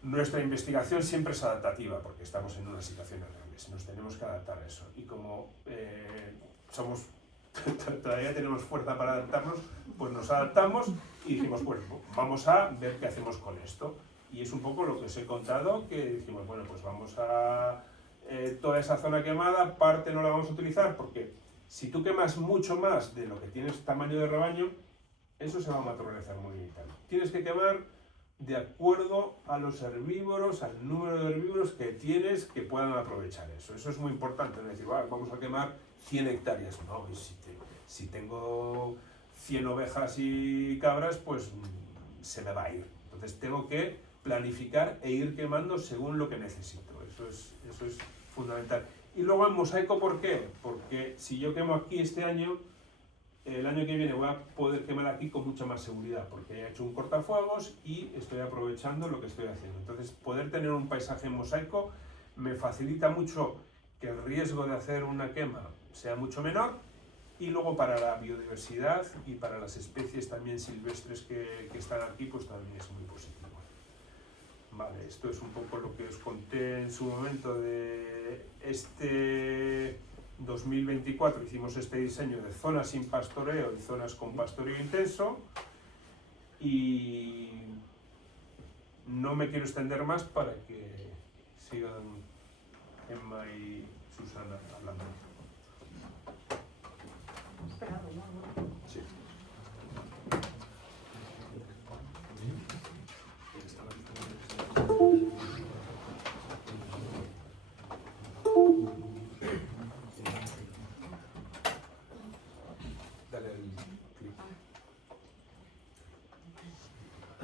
Nuestra investigación siempre es adaptativa porque estamos en unas situaciones reales, nos tenemos que adaptar a eso y como todavía tenemos fuerza para adaptarnos, pues nos adaptamos y dijimos, bueno, vamos a ver qué hacemos con esto. Y es un poco lo que os he contado, que dijimos, bueno, pues vamos a toda esa zona quemada, parte no la vamos a utilizar, porque si tú quemas mucho más de lo que tienes tamaño de rebaño, eso se va a materializar muy bien. Tienes que quemar de acuerdo a los herbívoros, al número de herbívoros que tienes que puedan aprovechar eso. Eso es muy importante, no es decir, vamos a quemar 100 hectáreas. No, si tengo 100 ovejas y cabras, pues se me va a ir. Entonces tengo que planificar e ir quemando según lo que necesito. Eso es fundamental. Y luego en mosaico, ¿por qué? Porque si yo quemo aquí este año, el año que viene voy a poder quemar aquí con mucha más seguridad, porque he hecho un cortafuegos y estoy aprovechando lo que estoy haciendo. Entonces, poder tener un paisaje en mosaico me facilita mucho que el riesgo de hacer una quema sea mucho menor, y luego para la biodiversidad y para las especies también silvestres que están aquí, pues también es muy positivo. Vale, esto es un poco lo que os conté en su momento de este 2024. Hicimos este diseño de zonas sin pastoreo y zonas con pastoreo intenso, y no me quiero extender más para que sigan Emma y Susana hablando. Sí. Dale el clic.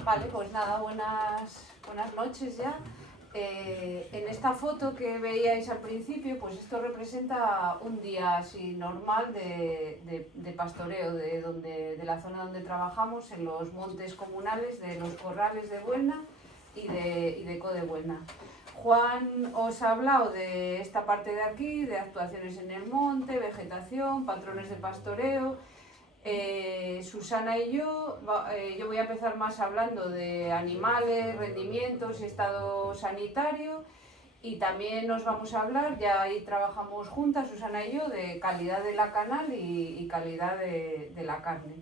Vale, pues nada, buenas noches ya. En esta foto que veíais al principio, pues esto representa un día así normal de pastoreo de la zona donde trabajamos, en los montes comunales de los Corrales de Buelna y de Co de Buelna. Juan os ha hablado de esta parte de aquí, de actuaciones en el monte, vegetación, patrones de pastoreo. Susana y yo voy a empezar más hablando de animales, rendimientos y estado sanitario, y también nos vamos a hablar, ya ahí trabajamos juntas Susana y yo, de calidad de la canal y calidad de la carne.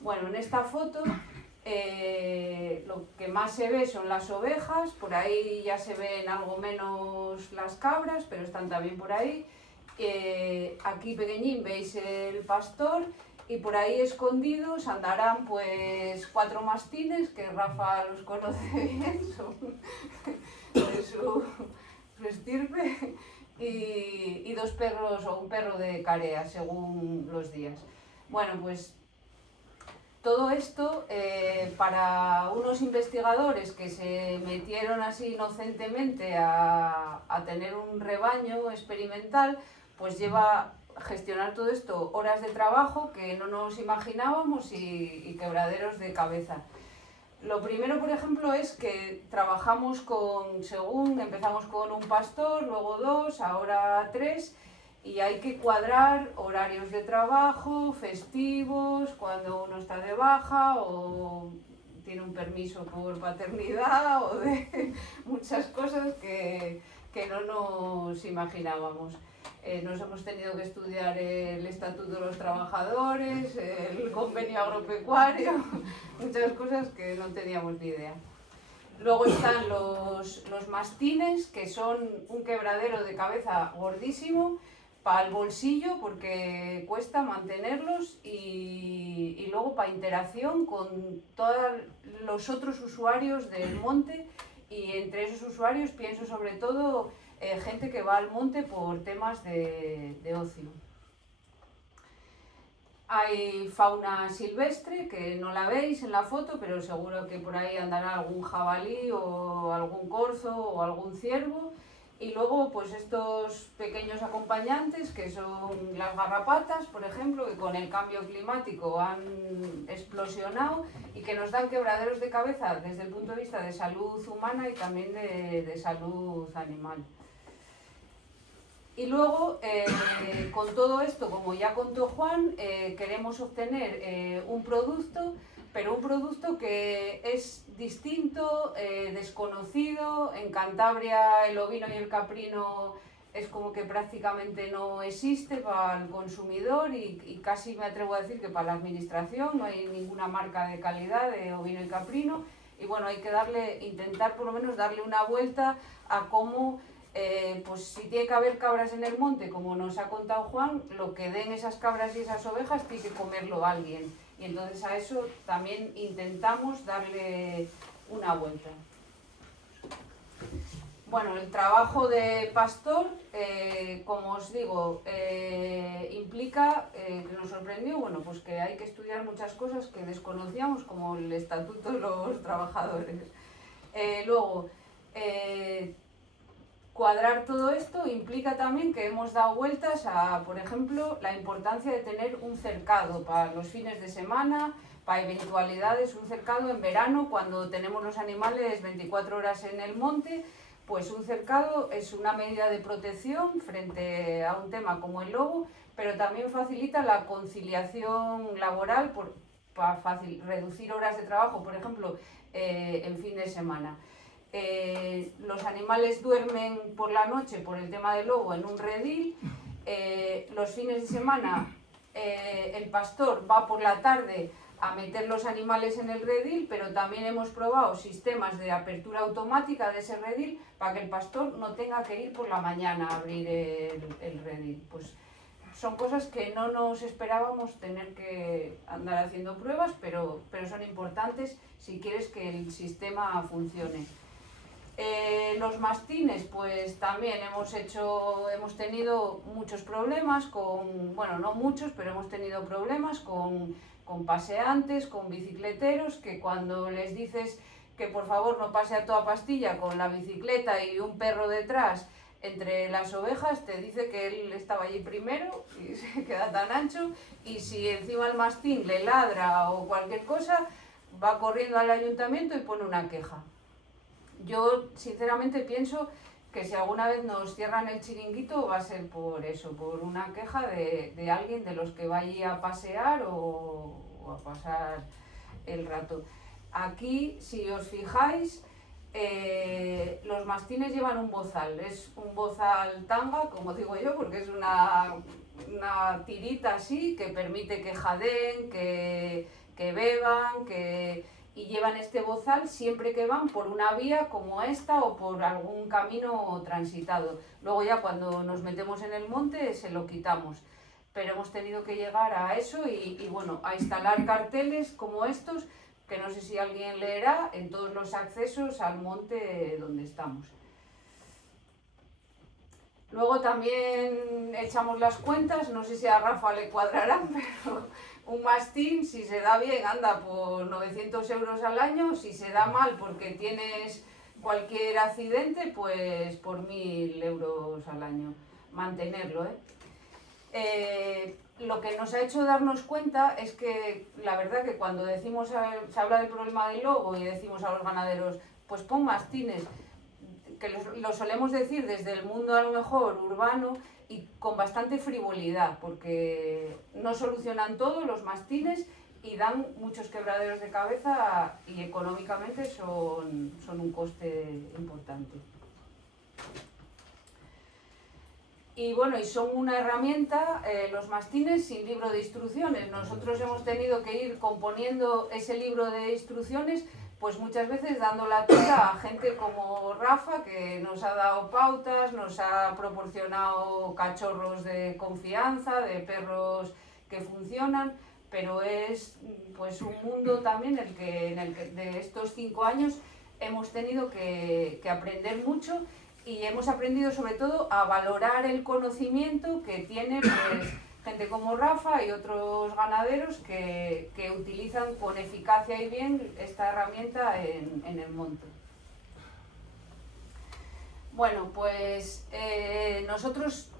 Bueno, en esta foto lo que más se ve son las ovejas, por ahí ya se ven algo menos las cabras, pero están también por ahí. Aquí pequeñín veis el pastor, y por ahí escondidos andarán pues 4 mastines, que Rafa los conoce bien, son de su estirpe, y 2 perros o un perro de carea según los días. Bueno, pues todo esto para unos investigadores que se metieron así inocentemente a tener un rebaño experimental, pues lleva gestionar todo esto horas de trabajo que no nos imaginábamos y quebraderos de cabeza. Lo primero, por ejemplo, es que trabajamos empezamos con un pastor, luego 2, ahora 3, y hay que cuadrar horarios de trabajo, festivos, cuando uno está de baja o tiene un permiso por paternidad o de muchas cosas que no nos imaginábamos. Nos hemos tenido que estudiar el Estatuto de los Trabajadores, el Convenio Agropecuario, muchas cosas que no teníamos ni idea. Luego están los mastines, que son un quebradero de cabeza gordísimo para el bolsillo, porque cuesta mantenerlos, y luego para interacción con todos los otros usuarios del monte, y entre esos usuarios pienso sobre todo gente que va al monte por temas de ocio. Hay fauna silvestre, que no la veis en la foto, pero seguro que por ahí andará algún jabalí o algún corzo o algún ciervo. Y luego pues estos pequeños acompañantes, que son las garrapatas, por ejemplo, que con el cambio climático han explosionado y que nos dan quebraderos de cabeza desde el punto de vista de salud humana y también de salud animal. Y luego, con todo esto, como ya contó Juan, queremos obtener un producto, pero un producto que es distinto, desconocido. En Cantabria el ovino y el caprino es como que prácticamente no existe para el consumidor, y casi me atrevo a decir que para la administración no hay ninguna marca de calidad de ovino y caprino. Y bueno, hay que intentar por lo menos darle una vuelta a cómo... pues si tiene que haber cabras en el monte, como nos ha contado Juan, lo que den esas cabras y esas ovejas tiene que comerlo alguien. Y entonces a eso también intentamos darle una vuelta. Bueno, el trabajo de pastor, como os digo, implica, que nos sorprendió, bueno, pues que hay que estudiar muchas cosas que desconocíamos, como el Estatuto de los Trabajadores. Luego, cuadrar todo esto implica también que hemos dado vueltas a, por ejemplo, la importancia de tener un cercado para los fines de semana, para eventualidades, un cercado en verano cuando tenemos los animales 24 horas en el monte. Pues un cercado es una medida de protección frente a un tema como el lobo, pero también facilita la conciliación laboral para reducir horas de trabajo, por ejemplo, en fin de semana. Los animales duermen por la noche por el tema del lobo en un redil, los fines de semana el pastor va por la tarde a meter los animales en el redil, pero también hemos probado sistemas de apertura automática de ese redil para que el pastor no tenga que ir por la mañana a abrir el redil. Pues son cosas que no nos esperábamos tener que andar haciendo pruebas, pero son importantes si quieres que el sistema funcione. Los mastines, pues también hemos tenido muchos problemas con, bueno, no muchos, pero hemos tenido problemas con paseantes, con bicicleteros, que cuando les dices que por favor no pase a toda pastilla con la bicicleta y un perro detrás entre las ovejas, te dice que él estaba allí primero y se queda tan ancho, y si encima el mastín le ladra o cualquier cosa, va corriendo al ayuntamiento y pone una queja. Yo sinceramente pienso que si alguna vez nos cierran el chiringuito va a ser por eso, por una queja de alguien de los que va allí a pasear o a pasar el rato. Aquí, si os fijáis, los mastines llevan un bozal, es un bozal tanga, como digo yo, porque es una tirita así que permite que jadeen, que beban, y llevan este bozal siempre que van por una vía como esta o por algún camino transitado. Luego ya cuando nos metemos en el monte se lo quitamos, pero hemos tenido que llegar a eso y bueno, a instalar carteles como estos, que no sé si alguien leerá, en todos los accesos al monte donde estamos. Luego también echamos las cuentas, no sé si a Rafa le cuadrarán, pero un mastín, si se da bien, anda por 900 euros al año, si se da mal porque tienes cualquier accidente, pues por 1.000 euros al año, mantenerlo, Lo que nos ha hecho darnos cuenta es que la verdad que cuando decimos, se habla del problema del lobo y decimos a los ganaderos, pues pon mastines, que lo solemos decir desde el mundo a lo mejor urbano y con bastante frivolidad, porque no solucionan todo los mastines y dan muchos quebraderos de cabeza y económicamente son un coste importante. Y bueno, y son una herramienta, los mastines, sin libro de instrucciones. Nosotros hemos tenido que ir componiendo ese libro de instrucciones, pues muchas veces dando la tira a gente como Rafa, que nos ha dado pautas, nos ha proporcionado cachorros de confianza, de perros que funcionan, pero es pues un mundo también en el que de estos 5 años hemos tenido que aprender mucho, y hemos aprendido sobre todo a valorar el conocimiento que tiene pues gente como Rafa y otros ganaderos que utilizan con eficacia y bien esta herramienta en el monte. Bueno, pues nosotros,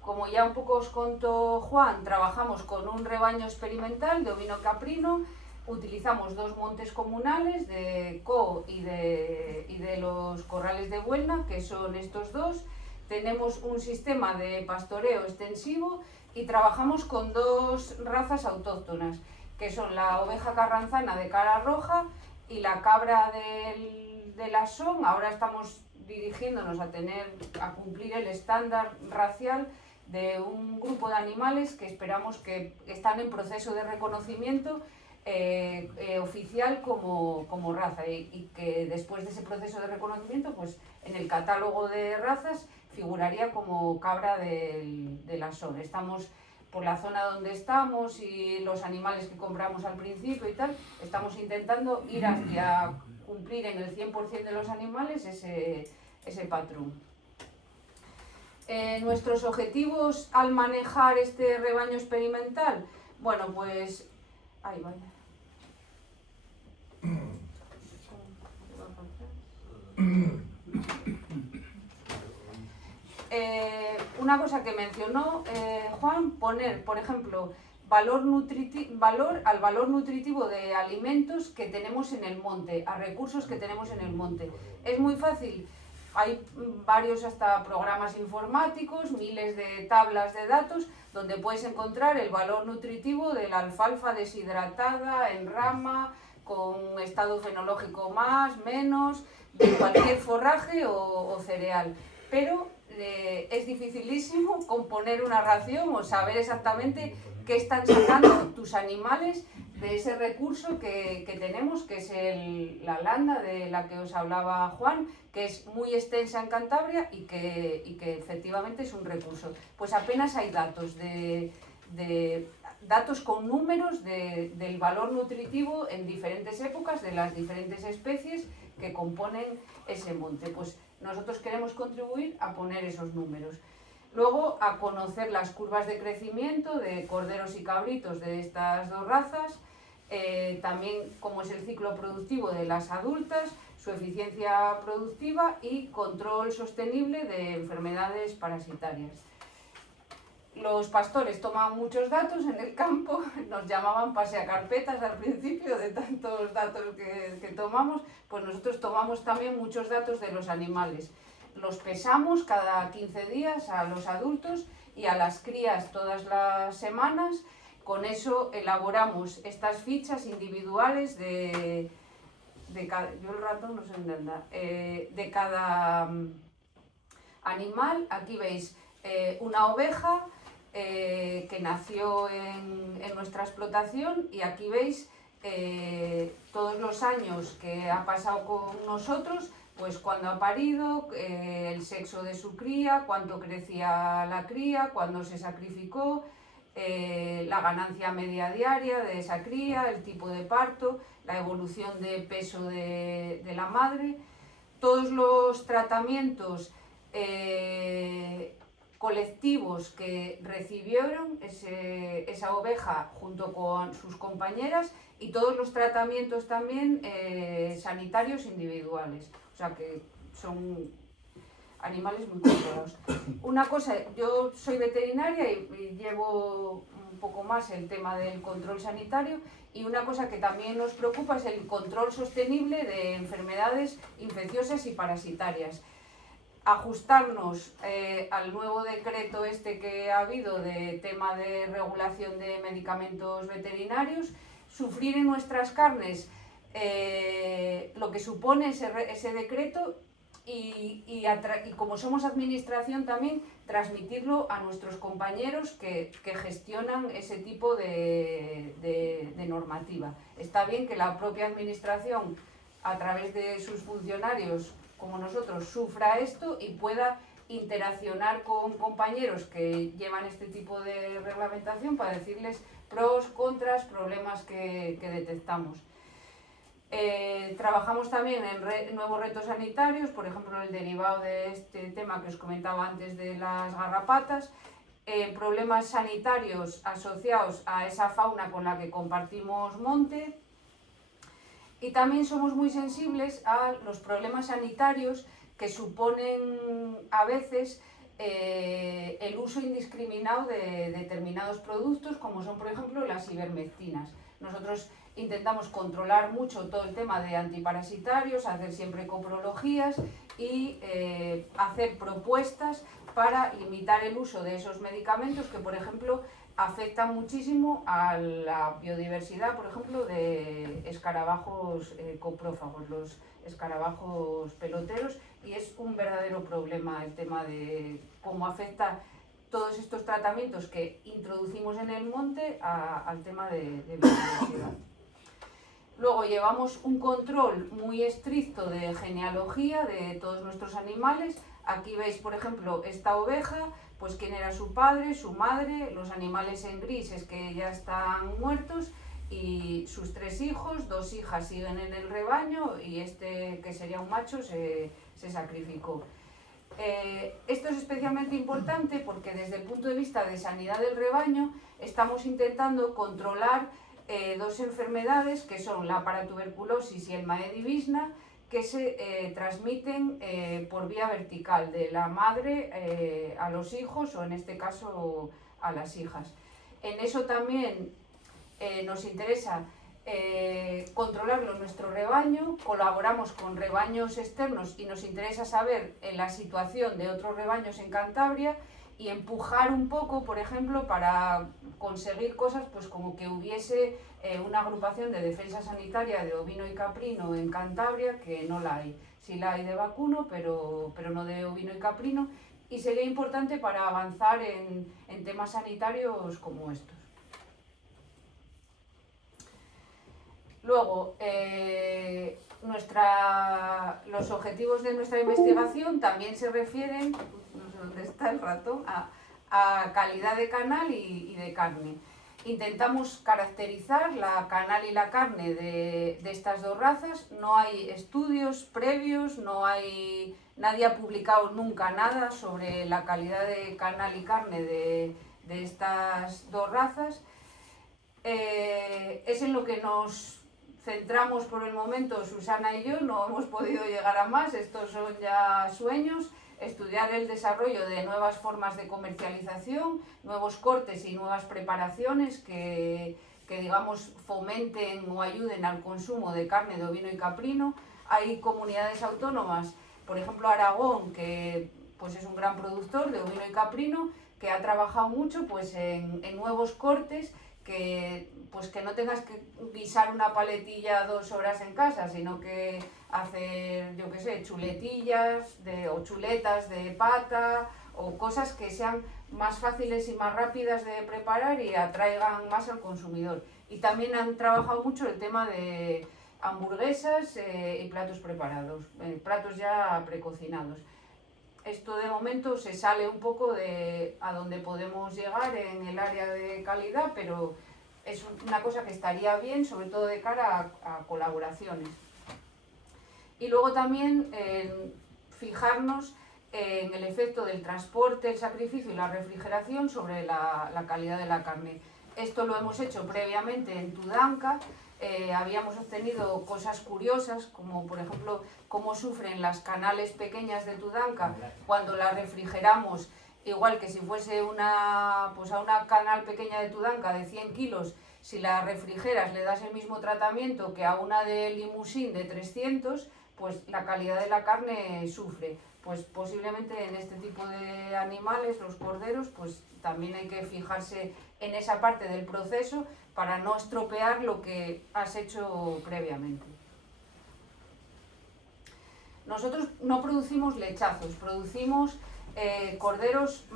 como ya un poco os contó Juan, trabajamos con un rebaño experimental de ovino caprino. Utilizamos 2 montes comunales de Co y de los corrales de Buelna, que son estos 2. Tenemos un sistema de pastoreo extensivo y trabajamos con 2 razas autóctonas, que son la oveja carranzana de cara roja y la cabra del Asón. Ahora estamos dirigiéndonos a cumplir el estándar racial de un grupo de animales que esperamos que están en proceso de reconocimiento oficial como raza, y que después de ese proceso de reconocimiento, pues en el catálogo de razas figuraría como cabra del Asón. Estamos por la zona donde estamos y los animales que compramos al principio y tal, estamos intentando ir hacia cumplir en el 100% de los animales ese patrón. Nuestros objetivos al manejar este rebaño experimental, bueno, pues ahí vaya. una cosa que mencionó Juan, poner, por ejemplo, valor nutritivo de alimentos que tenemos en el monte, a recursos que tenemos en el monte. Es muy fácil, hay varios hasta programas informáticos, miles de tablas de datos, donde puedes encontrar el valor nutritivo de la alfalfa deshidratada, en rama, con estado fenológico más, menos, de cualquier forraje o cereal. Pero es dificilísimo componer una ración o saber exactamente qué están sacando tus animales de ese recurso que tenemos, que es la landa de la que os hablaba Juan, que es muy extensa en Cantabria y que efectivamente es un recurso. Pues apenas hay datos datos con números del valor nutritivo en diferentes épocas de las diferentes especies que componen ese monte. Pues nosotros queremos contribuir a poner esos números. Luego, a conocer las curvas de crecimiento de corderos y cabritos de estas dos razas, también cómo es el ciclo productivo de las adultas, su eficiencia productiva y control sostenible de enfermedades parasitarias. Los pastores toman muchos datos en el campo, nos llamaban paseacarpetas al principio de tantos datos que tomamos, pues nosotros tomamos también muchos datos de los animales. Los pesamos cada 15 días a los adultos y a las crías todas las semanas. Con eso elaboramos estas fichas individuales de cada animal. Aquí veis una oveja que nació en nuestra explotación y aquí veis todos los años que ha pasado con nosotros, pues cuando ha parido, el sexo de su cría, cuánto crecía la cría, cuándo se sacrificó, la ganancia media diaria de esa cría, el tipo de parto, la evolución de peso de la madre, todos los tratamientos colectivos que recibieron esa oveja junto con sus compañeras y todos los tratamientos también sanitarios individuales. O sea que son animales muy controlados. Una cosa, yo soy veterinaria y llevo un poco más el tema del control sanitario, y una cosa que también nos preocupa es el control sostenible de enfermedades infecciosas y parasitarias. Ajustarnos al nuevo decreto que ha habido de tema de regulación de medicamentos veterinarios, sufrir en nuestras carnes lo que supone ese decreto y como somos administración también transmitirlo a nuestros compañeros que gestionan ese tipo de normativa. Está bien que la propia administración, a través de sus funcionarios como nosotros, sufra esto y pueda interaccionar con compañeros que llevan este tipo de reglamentación para decirles pros, contras, problemas que detectamos. Trabajamos también en nuevos retos sanitarios, por ejemplo el derivado de este tema que os comentaba antes de las garrapatas, problemas sanitarios asociados a esa fauna con la que compartimos monte, y también somos muy sensibles a los problemas sanitarios que suponen a veces el uso indiscriminado de determinados productos, como son por ejemplo las ivermectinas. Nosotros intentamos controlar mucho todo el tema de antiparasitarios, hacer siempre coprologías y hacer propuestas para limitar el uso de esos medicamentos que, por ejemplo, afectan muchísimo a la biodiversidad, por ejemplo, de escarabajos coprófagos, los escarabajos peloteros, y es un verdadero problema el tema de cómo afecta todos estos tratamientos que introducimos en el monte al tema de biodiversidad. Luego llevamos un control muy estricto de genealogía de todos nuestros animales. Aquí veis, por ejemplo, esta oveja, pues quién era su padre, su madre, los animales en gris es que ya están muertos, y sus 3 hijos, 2 hijas siguen en el rebaño y que sería un macho, se sacrificó. Esto es especialmente importante porque desde el punto de vista de sanidad del rebaño estamos intentando controlar 2 enfermedades que son la paratuberculosis y el Maedivisna, que se transmiten por vía vertical, de la madre a los hijos o en este caso a las hijas. En eso también nos interesa controlarlo en nuestro rebaño, colaboramos con rebaños externos y nos interesa saber la situación de otros rebaños en Cantabria y empujar un poco, por ejemplo, para conseguir cosas pues como que hubiese una agrupación de defensa sanitaria de ovino y caprino en Cantabria, que no la hay. Sí la hay de vacuno, pero no de ovino y caprino, y sería importante para avanzar en temas sanitarios como estos. Luego, los objetivos de nuestra investigación también se refieren, no sé dónde está el ratón, a calidad de canal y de carne. Intentamos caracterizar la canal y la carne de estas dos razas. No hay estudios previos, nadie ha publicado nunca nada sobre la calidad de canal y carne de estas dos razas. Es en lo que nos centramos por el momento Susana y yo, no hemos podido llegar a más, estos son ya sueños, estudiar el desarrollo de nuevas formas de comercialización, nuevos cortes y nuevas preparaciones que digamos fomenten o ayuden al consumo de carne de ovino y caprino. Hay comunidades autónomas, por ejemplo Aragón, que pues es un gran productor de ovino y caprino, que ha trabajado mucho pues en nuevos cortes, que no tengas que guisar una paletilla 2 horas en casa, sino que hacer, yo qué sé, chuletillas o chuletas de pata o cosas que sean más fáciles y más rápidas de preparar y atraigan más al consumidor. Y también han trabajado mucho el tema de hamburguesas y platos preparados, platos ya precocinados. Esto de momento se sale un poco de a donde podemos llegar en el área de calidad, pero es una cosa que estaría bien, sobre todo de cara a colaboraciones. Y luego también fijarnos en el efecto del transporte, el sacrificio y la refrigeración sobre la calidad de la carne. Esto lo hemos hecho previamente en Tudanca. Habíamos obtenido cosas curiosas, como por ejemplo cómo sufren las canales pequeñas de Tudanca cuando las refrigeramos, igual que si fuese a una canal pequeña de Tudanca de 100 kilos, si la refrigeras le das el mismo tratamiento que a una de Limousin de 300, pues la calidad de la carne sufre. Pues posiblemente en este tipo de animales, los corderos, pues también hay que fijarse en esa parte del proceso para no estropear lo que has hecho previamente. Nosotros no producimos lechazos, producimos corderos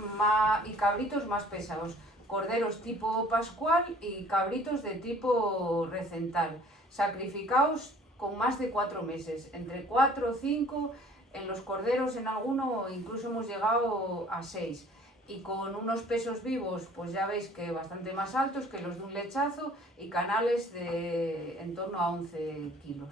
y cabritos más pesados, corderos tipo pascual y cabritos de tipo recental, sacrificados con más de 4 meses, entre 4 o 5, en los corderos en alguno incluso hemos llegado a 6, y con unos pesos vivos pues ya veis que bastante más altos que los de un lechazo y canales de en torno a 11 kilos.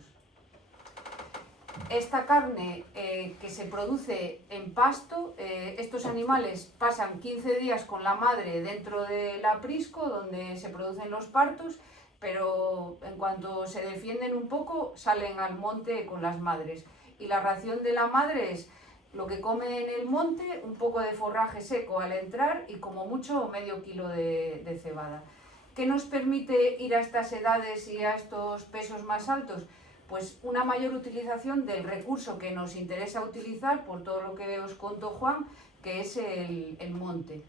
Esta carne que se produce en pasto, estos animales pasan 15 días con la madre dentro del aprisco donde se producen los partos, pero en cuanto se defienden un poco salen al monte con las madres. Y la ración de la madre es lo que come en el monte, un poco de forraje seco al entrar y como mucho medio kilo de cebada. ¿Qué nos permite ir a estas edades y a estos pesos más altos? Pues una mayor utilización del recurso que nos interesa utilizar, por todo lo que os contó Juan, que es el monte.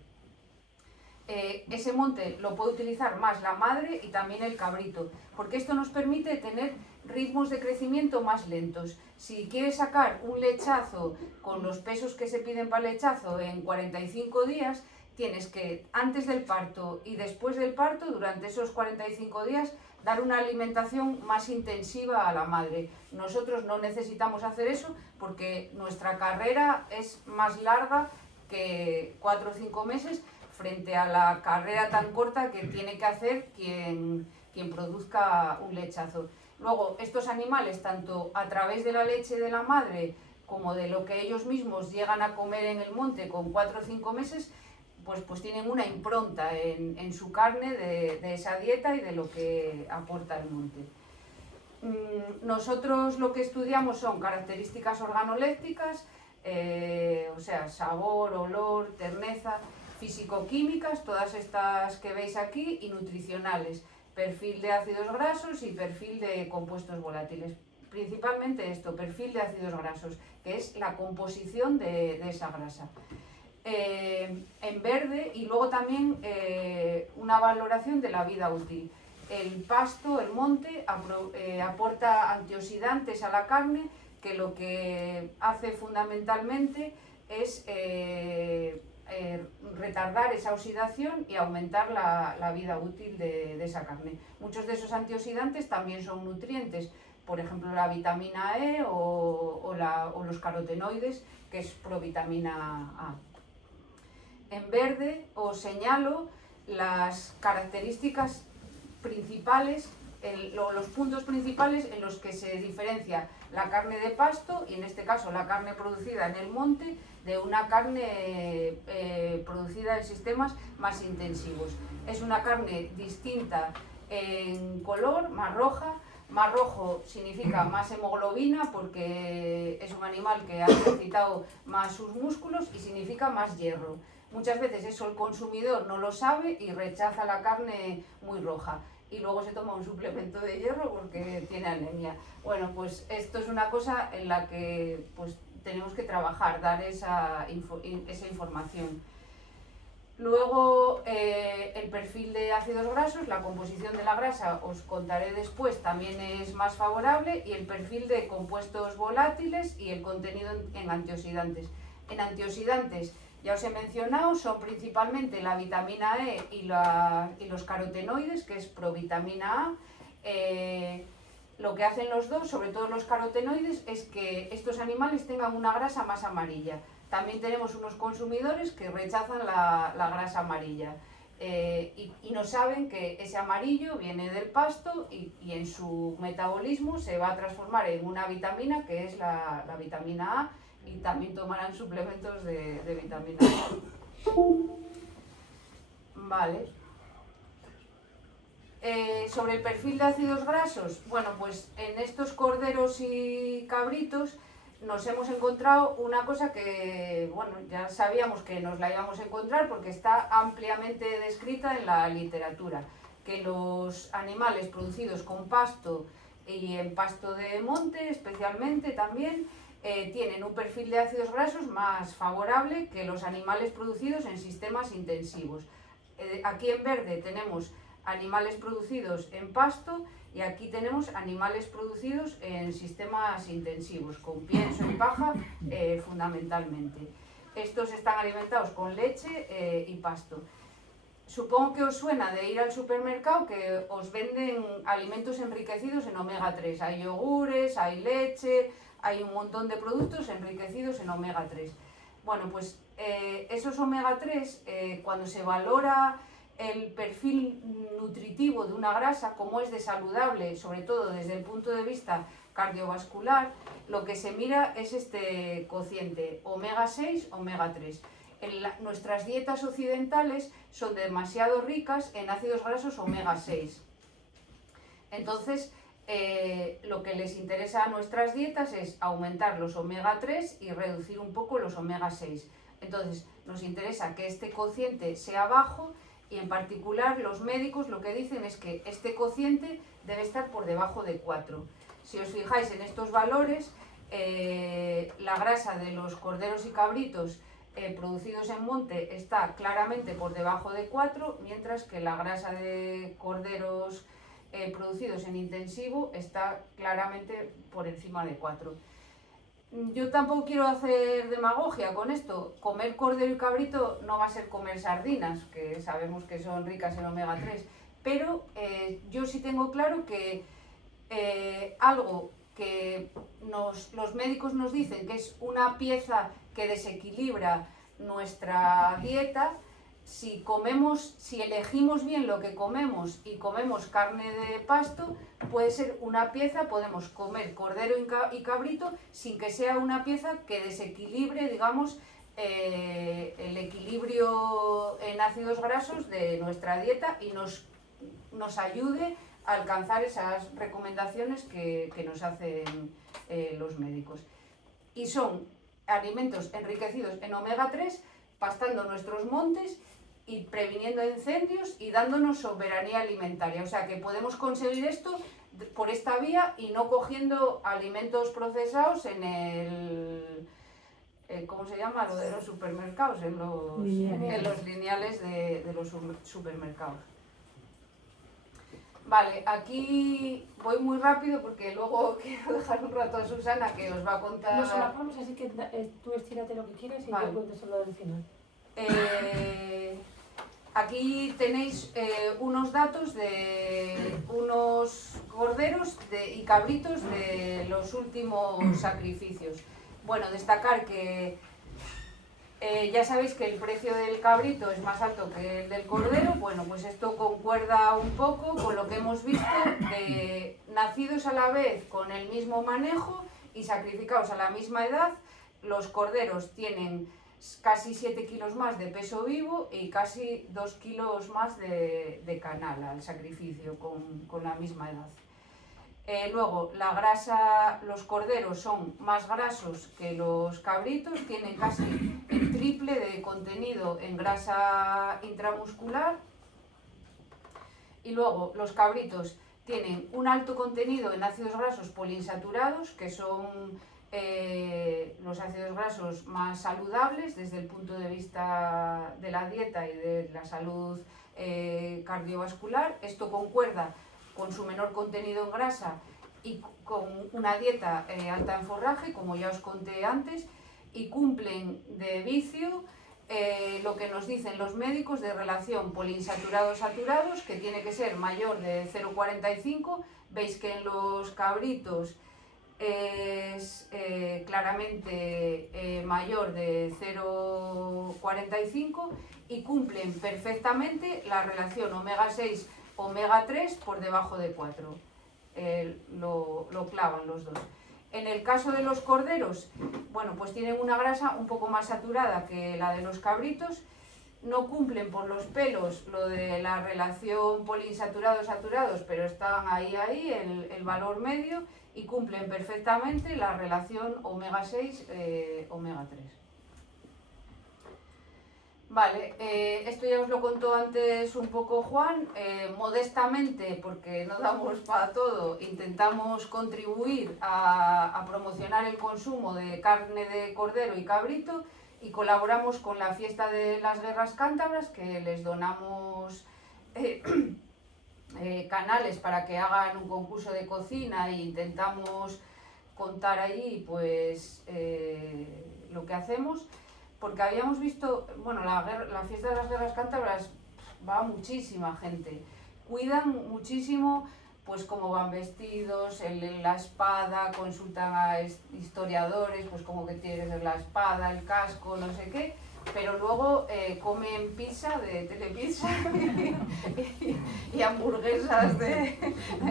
Ese monte lo puede utilizar más la madre y también el cabrito, porque esto nos permite tener ritmos de crecimiento más lentos. Si quieres sacar un lechazo con los pesos que se piden para el lechazo en 45 días, tienes que antes del parto y después del parto, durante esos 45 días, dar una alimentación más intensiva a la madre. Nosotros no necesitamos hacer eso porque nuestra carrera es más larga que 4 o 5 meses frente a la carrera tan corta que tiene que hacer quien produzca un lechazo. Luego, estos animales, tanto a través de la leche de la madre como de lo que ellos mismos llegan a comer en el monte con 4 o 5 meses, pues tienen una impronta en su carne de esa dieta y de lo que aporta el monte. Nosotros lo que estudiamos son características organolépticas, o sea, sabor, olor, terneza, físico-químicas, todas estas que veis aquí, y nutricionales, perfil de ácidos grasos y perfil de compuestos volátiles. Principalmente esto, perfil de ácidos grasos, que es la composición de esa grasa. En verde, y luego también una valoración de la vida útil. El pasto, el monte, aporta antioxidantes a la carne, que lo que hace fundamentalmente es retardar esa oxidación y aumentar la vida útil de esa carne. Muchos de esos antioxidantes también son nutrientes, por ejemplo la vitamina E o los carotenoides, que es provitamina A. En verde os señalo las características principales, los puntos principales en los que se diferencia la carne de pasto, y en este caso la carne producida en el monte, de una carne producida en sistemas más intensivos. Es una carne distinta en color, más roja. Más rojo significa más hemoglobina, porque es un animal que ha ejercitado más sus músculos, y significa más hierro. Muchas veces eso el consumidor no lo sabe y rechaza la carne muy roja, y luego se toma un suplemento de hierro porque tiene anemia. Bueno, pues esto es una cosa en la que pues tenemos que trabajar, dar esa información. Luego el perfil de ácidos grasos, la composición de la grasa, os contaré después, también es más favorable, y el perfil de compuestos volátiles y el contenido en antioxidantes. En antioxidantes, ya os he mencionado, son principalmente la vitamina E y los carotenoides, que es provitamina A. Lo que hacen los dos, sobre todo los carotenoides, es que estos animales tengan una grasa más amarilla. También tenemos unos consumidores que rechazan la grasa amarilla y no saben que ese amarillo viene del pasto y en su metabolismo se va a transformar en una vitamina, que es la vitamina A, y también tomarán suplementos de vitamina A. Vale. Sobre el perfil de ácidos grasos, bueno, pues en estos corderos y cabritos nos hemos encontrado una cosa que, bueno, ya sabíamos que nos la íbamos a encontrar porque está ampliamente descrita en la literatura, que los animales producidos con pasto y en pasto de monte especialmente también tienen un perfil de ácidos grasos más favorable que los animales producidos en sistemas intensivos. Aquí en verde tenemos animales producidos en pasto, y aquí tenemos animales producidos en sistemas intensivos, con pienso y paja fundamentalmente. Estos están alimentados con leche y pasto. Supongo que os suena de ir al supermercado que os venden alimentos enriquecidos en omega 3. Hay yogures, hay leche, hay un montón de productos enriquecidos en omega 3. Bueno, pues esos omega 3, cuando se valora el perfil nutritivo de una grasa, como es de saludable, sobre todo desde el punto de vista cardiovascular, lo que se mira es este cociente omega 6, omega 3. Nuestras dietas occidentales son demasiado ricas en ácidos grasos omega 6. Entonces, lo que les interesa a nuestras dietas es aumentar los omega 3 y reducir un poco los omega 6. Entonces, nos interesa que este cociente sea bajo, y en particular los médicos lo que dicen es que este cociente debe estar por debajo de 4. Si os fijáis en estos valores, la grasa de los corderos y cabritos producidos en monte está claramente por debajo de 4, mientras que la grasa de corderos producidos en intensivo está claramente por encima de 4. Yo tampoco quiero hacer demagogia con esto. Comer cordero y cabrito no va a ser comer sardinas, que sabemos que son ricas en omega 3, pero yo sí tengo claro que algo que los médicos nos dicen que es una pieza que desequilibra nuestra dieta, si elegimos bien lo que comemos y comemos carne de pasto, puede ser una pieza, podemos comer cordero y cabrito sin que sea una pieza que desequilibre, digamos, el equilibrio en ácidos grasos de nuestra dieta y nos ayude alcanzar esas recomendaciones que nos hacen los médicos. Y son alimentos enriquecidos en omega 3, pastando nuestros montes y previniendo incendios y dándonos soberanía alimentaria. O sea que podemos conseguir esto por esta vía y no cogiendo alimentos procesados en el... ¿cómo se llama? Lo de los supermercados, en los lineales de los supermercados. Vale, aquí voy muy rápido porque luego quiero dejar un rato a Susana que os va a contar... Nos solapamos, así que tú estírate lo que quieras y vale. yo cuento solo del final. Aquí tenéis unos datos de unos corderos y cabritos de los últimos sacrificios. Bueno, destacar que ya sabéis que el precio del cabrito es más alto que el del cordero. Bueno, pues esto concuerda un poco con lo que hemos visto de nacidos a la vez con el mismo manejo y sacrificados a la misma edad. Los corderos tienen casi 7 kilos más de peso vivo y casi 2 kilos más de canal al sacrificio con la misma edad. Luego, la grasa, los corderos son más grasos que los cabritos, tienen casi el triple de contenido en grasa intramuscular. Y luego, los cabritos tienen un alto contenido en ácidos grasos poliinsaturados, que son los ácidos grasos más saludables desde el punto de vista de la dieta y de la salud cardiovascular. Esto concuerda con su menor contenido en grasa y con una dieta alta en forraje, como ya os conté antes, y cumplen de vicio lo que nos dicen los médicos de relación poliinsaturados-saturados, que tiene que ser mayor de 0,45. Veis que en los cabritos es claramente mayor de 0,45 y cumplen perfectamente la relación omega 6 omega 3 por debajo de 4, lo clavan los dos. En el caso de los corderos, bueno, pues tienen una grasa un poco más saturada que la de los cabritos, no cumplen por los pelos lo de la relación poliinsaturados-saturados, pero están ahí el valor medio, y cumplen perfectamente la relación omega 6 omega 3. Vale, esto ya os lo contó antes un poco Juan. Modestamente, porque no damos para todo, intentamos contribuir a promocionar el consumo de carne de cordero y cabrito, y colaboramos con la fiesta de las guerras cántabras, que les donamos canales para que hagan un concurso de cocina, e intentamos contar ahí pues lo que hacemos. Porque habíamos visto, bueno, la fiesta de las guerras cántabras va muchísima gente, cuidan muchísimo pues cómo van vestidos, la espada, consultan a historiadores, pues cómo que tiene que ser la espada, el casco, no sé qué, pero luego comen pizza de Telepizza y hamburguesas de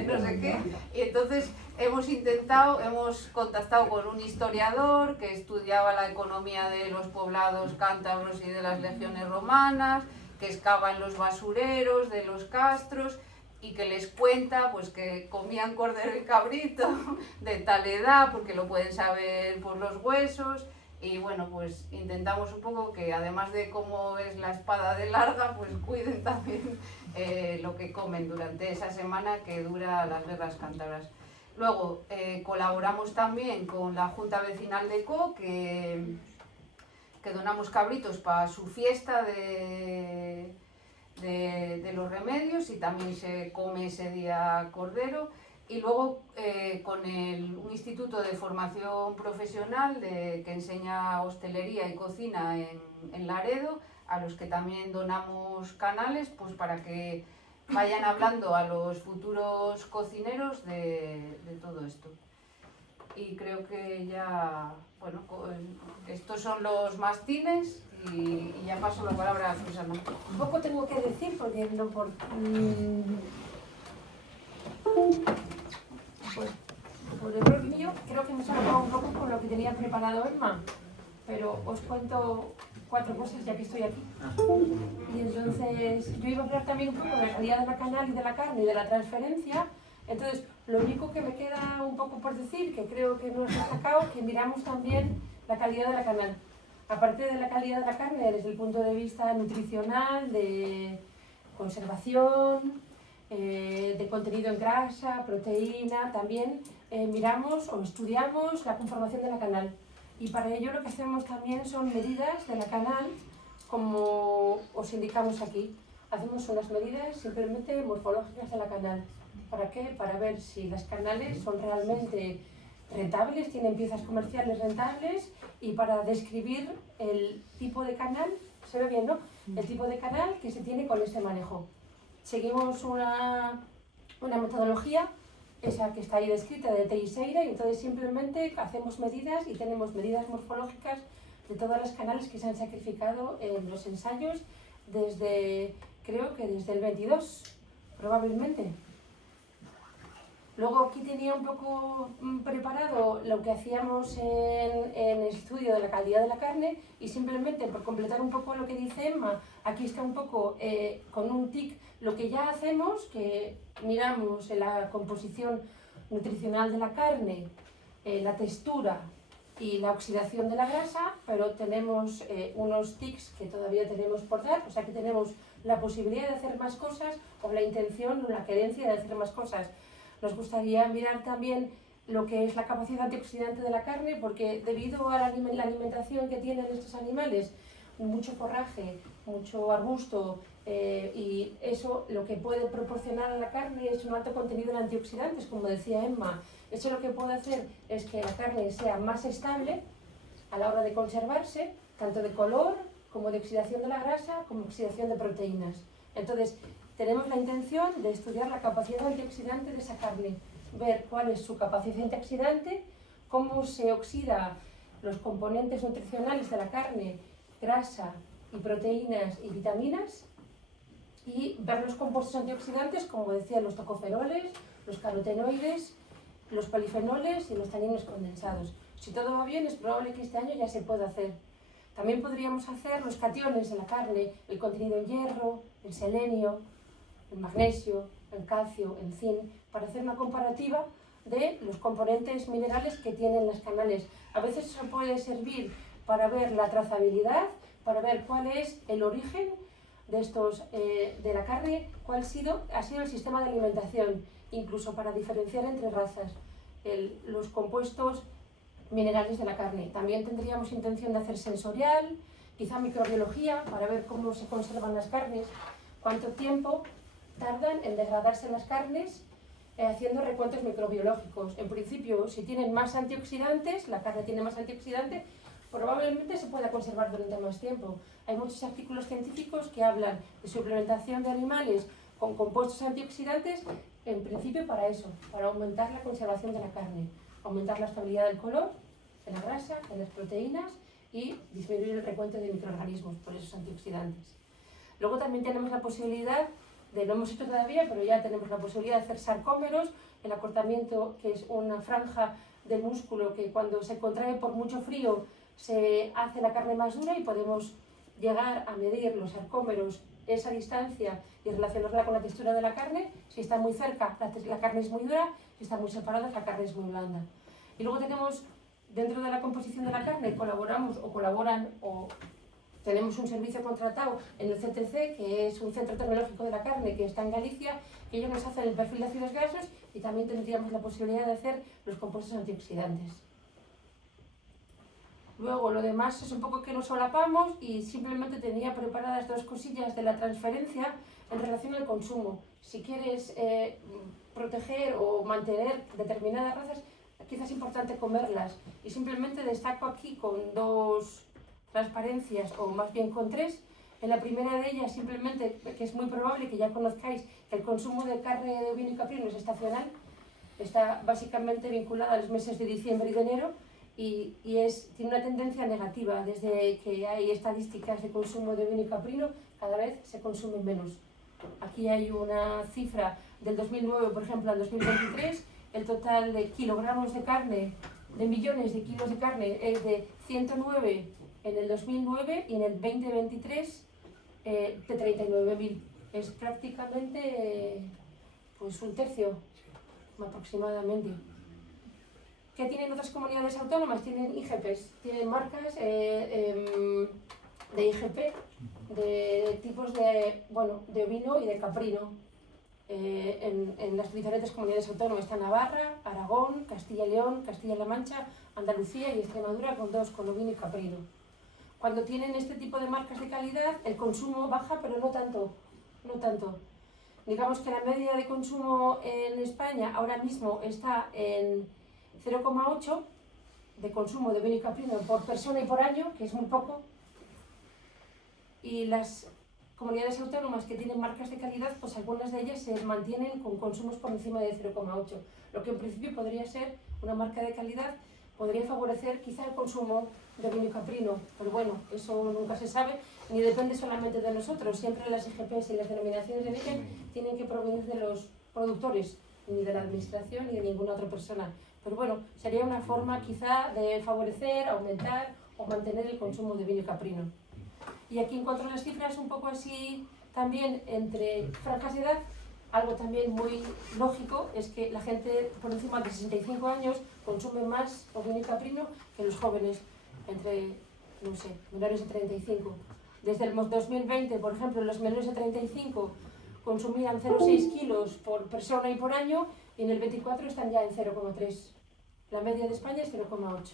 no sé qué, y entonces hemos contactado con un historiador que estudiaba la economía de los poblados cántabros y de las legiones romanas, que excava en los basureros de los castros y que les cuenta pues que comían cordero y cabrito de tal edad, porque lo pueden saber por los huesos. Y bueno, pues intentamos un poco que además de cómo es la espada de larga, pues cuiden también lo que comen durante esa semana que dura las guerras cántabras. Luego colaboramos también con la Junta Vecinal de Co, que donamos cabritos para su fiesta de los remedios, y también se come ese día cordero. Y luego con un instituto de formación profesional que enseña hostelería y cocina en Laredo, a los que también donamos canales, pues para que vayan hablando a los futuros cocineros de todo esto. Y creo que ya, bueno, estos son los mastines, y ya paso la palabra a Susana. Un poco tengo que decir, porque no por error mío, creo que me he solapado un poco con lo que tenía preparado Emma, pero os cuento 4 cosas ya que estoy aquí. Y entonces yo iba a hablar también un poco de la calidad de la canal y de la carne y de la transferencia. Entonces, lo único que me queda un poco por decir, que creo que no has destacado, que miramos también la calidad de la canal. Aparte de la calidad de la carne, desde el punto de vista nutricional, de conservación, de contenido en grasa, proteína, también miramos o estudiamos la conformación de la canal. Y para ello lo que hacemos también son medidas de la canal, como os indicamos aquí. Hacemos unas medidas simplemente morfológicas de la canal. ¿Para qué? Para ver si las canales son realmente rentables, tienen piezas comerciales rentables, y para describir el tipo de canal, se ve bien, ¿no? El tipo de canal que se tiene con este manejo. Seguimos una metodología, esa que está ahí descrita de Teixeira, y entonces simplemente hacemos medidas y tenemos medidas morfológicas de todas las canales que se han sacrificado en los ensayos creo que desde el 22, probablemente. Luego aquí tenía un poco preparado lo que hacíamos en el estudio de la calidad de la carne, y simplemente por completar un poco lo que dice Emma, aquí está un poco con un tic lo que ya hacemos, que miramos en la composición nutricional de la carne, la textura y la oxidación de la grasa, pero tenemos unos tics que todavía tenemos por dar, o sea que tenemos la posibilidad de hacer más cosas, o la intención o la querencia de hacer más cosas. Nos gustaría mirar también lo que es la capacidad antioxidante de la carne, porque debido a la alimentación que tienen estos animales, mucho forraje, mucho arbusto, y eso lo que puede proporcionar a la carne es un alto contenido en antioxidantes, como decía Emma. Eso lo que puede hacer es que la carne sea más estable a la hora de conservarse, tanto de color como de oxidación de la grasa, como oxidación de proteínas. Entonces, tenemos la intención de estudiar la capacidad antioxidante de esa carne, ver cuál es su capacidad antioxidante, cómo se oxida los componentes nutricionales de la carne, grasa y proteínas y vitaminas, y ver los compuestos antioxidantes, como decía, los tocoferoles, los carotenoides, los polifenoles y los taninos condensados. Si todo va bien, es probable que este año ya se pueda hacer. También podríamos hacer los cationes de la carne, el contenido en hierro, el selenio, el magnesio, el calcio, el zinc, para hacer una comparativa de los componentes minerales que tienen las canales. A veces eso puede servir para ver la trazabilidad, para ver cuál es el origen de la carne, cuál ha sido el sistema de alimentación, incluso para diferenciar entre razas, los compuestos minerales de la carne. También tendríamos intención de hacer sensorial, quizá microbiología, para ver cómo se conservan las carnes, cuánto tiempo tardan en degradarse las carnes, haciendo recuentos microbiológicos. En principio, si tienen más antioxidantes, la carne tiene más antioxidantes, probablemente se pueda conservar durante más tiempo. Hay muchos artículos científicos que hablan de suplementación de animales con compuestos antioxidantes, en principio para eso, para aumentar la conservación de la carne, aumentar la estabilidad del color, de la grasa, de las proteínas, y disminuir el recuento de microorganismos por esos antioxidantes. Luego también tenemos la posibilidad no hemos hecho todavía, pero ya tenemos la posibilidad de hacer sarcómeros, el acortamiento, que es una franja de músculo que cuando se contrae por mucho frío se hace la carne más dura, y podemos llegar a medir los sarcómeros, esa distancia, y relacionarla con la textura de la carne. Si está muy cerca, la carne es muy dura; si está muy separada, la carne es muy blanda. Y luego tenemos, dentro de la composición de la carne, tenemos un servicio contratado en el CTC, que es un centro tecnológico de la carne que está en Galicia, que ellos nos hacen el perfil de ácidos grasos, y también tendríamos la posibilidad de hacer los compuestos antioxidantes. Luego, lo demás es un poco que nos solapamos, y simplemente tenía preparadas 2 cosillas de la transferencia en relación al consumo. Si quieres proteger o mantener determinadas razas, quizás es importante comerlas, y simplemente destaco aquí con 2 transparencias, o más bien con 3. En la primera de ellas, simplemente, que es muy probable que ya conozcáis, que el consumo de carne de ovino y caprino es estacional, está básicamente vinculado a los meses de diciembre y de enero, y tiene una tendencia negativa. Desde que hay estadísticas de consumo de ovino y caprino, cada vez se consume menos. Aquí hay una cifra del 2009, por ejemplo, al 2023, el total de kilogramos de carne, de millones de kilos de carne, es de 109 en el 2009 y en el 2023 de 39.000. Es prácticamente pues un tercio aproximadamente. ¿Qué tienen otras comunidades autónomas? Tienen IGPs, tienen marcas de IGP, de tipos de ovino y de caprino. En las diferentes comunidades autónomas está Navarra, Aragón, Castilla y León, Castilla-La Mancha, Andalucía y Extremadura con dos, con ovino y caprino. Cuando tienen este tipo de marcas de calidad, el consumo baja, pero no tanto. Digamos que la media de consumo en España ahora mismo está en 0,8 de consumo de vino y caprino por persona y por año, que es muy poco. Y las comunidades autónomas que tienen marcas de calidad, pues algunas de ellas se mantienen con consumos por encima de 0,8. Lo que en principio podría ser una marca de calidad, podría favorecer quizá el consumo de vino y caprino, pero bueno, eso nunca se sabe, ni depende solamente de nosotros. Siempre las IGPs y las denominaciones de origen tienen que provenir de los productores, ni de la administración ni de ninguna otra persona. Pero bueno, sería una forma quizá de favorecer, aumentar o mantener el consumo de vino y caprino. Y aquí encuentro las cifras un poco así también entre franjas de edad. Algo también muy lógico es que la gente por encima de 65 años consume más vino y caprino que los jóvenes entre, no sé, menores de 35. Desde el 2020, por ejemplo, los menores de 35 consumían 0,6 kilos por persona y por año, y en el 24 están ya en 0,3. La media de España es 0,8.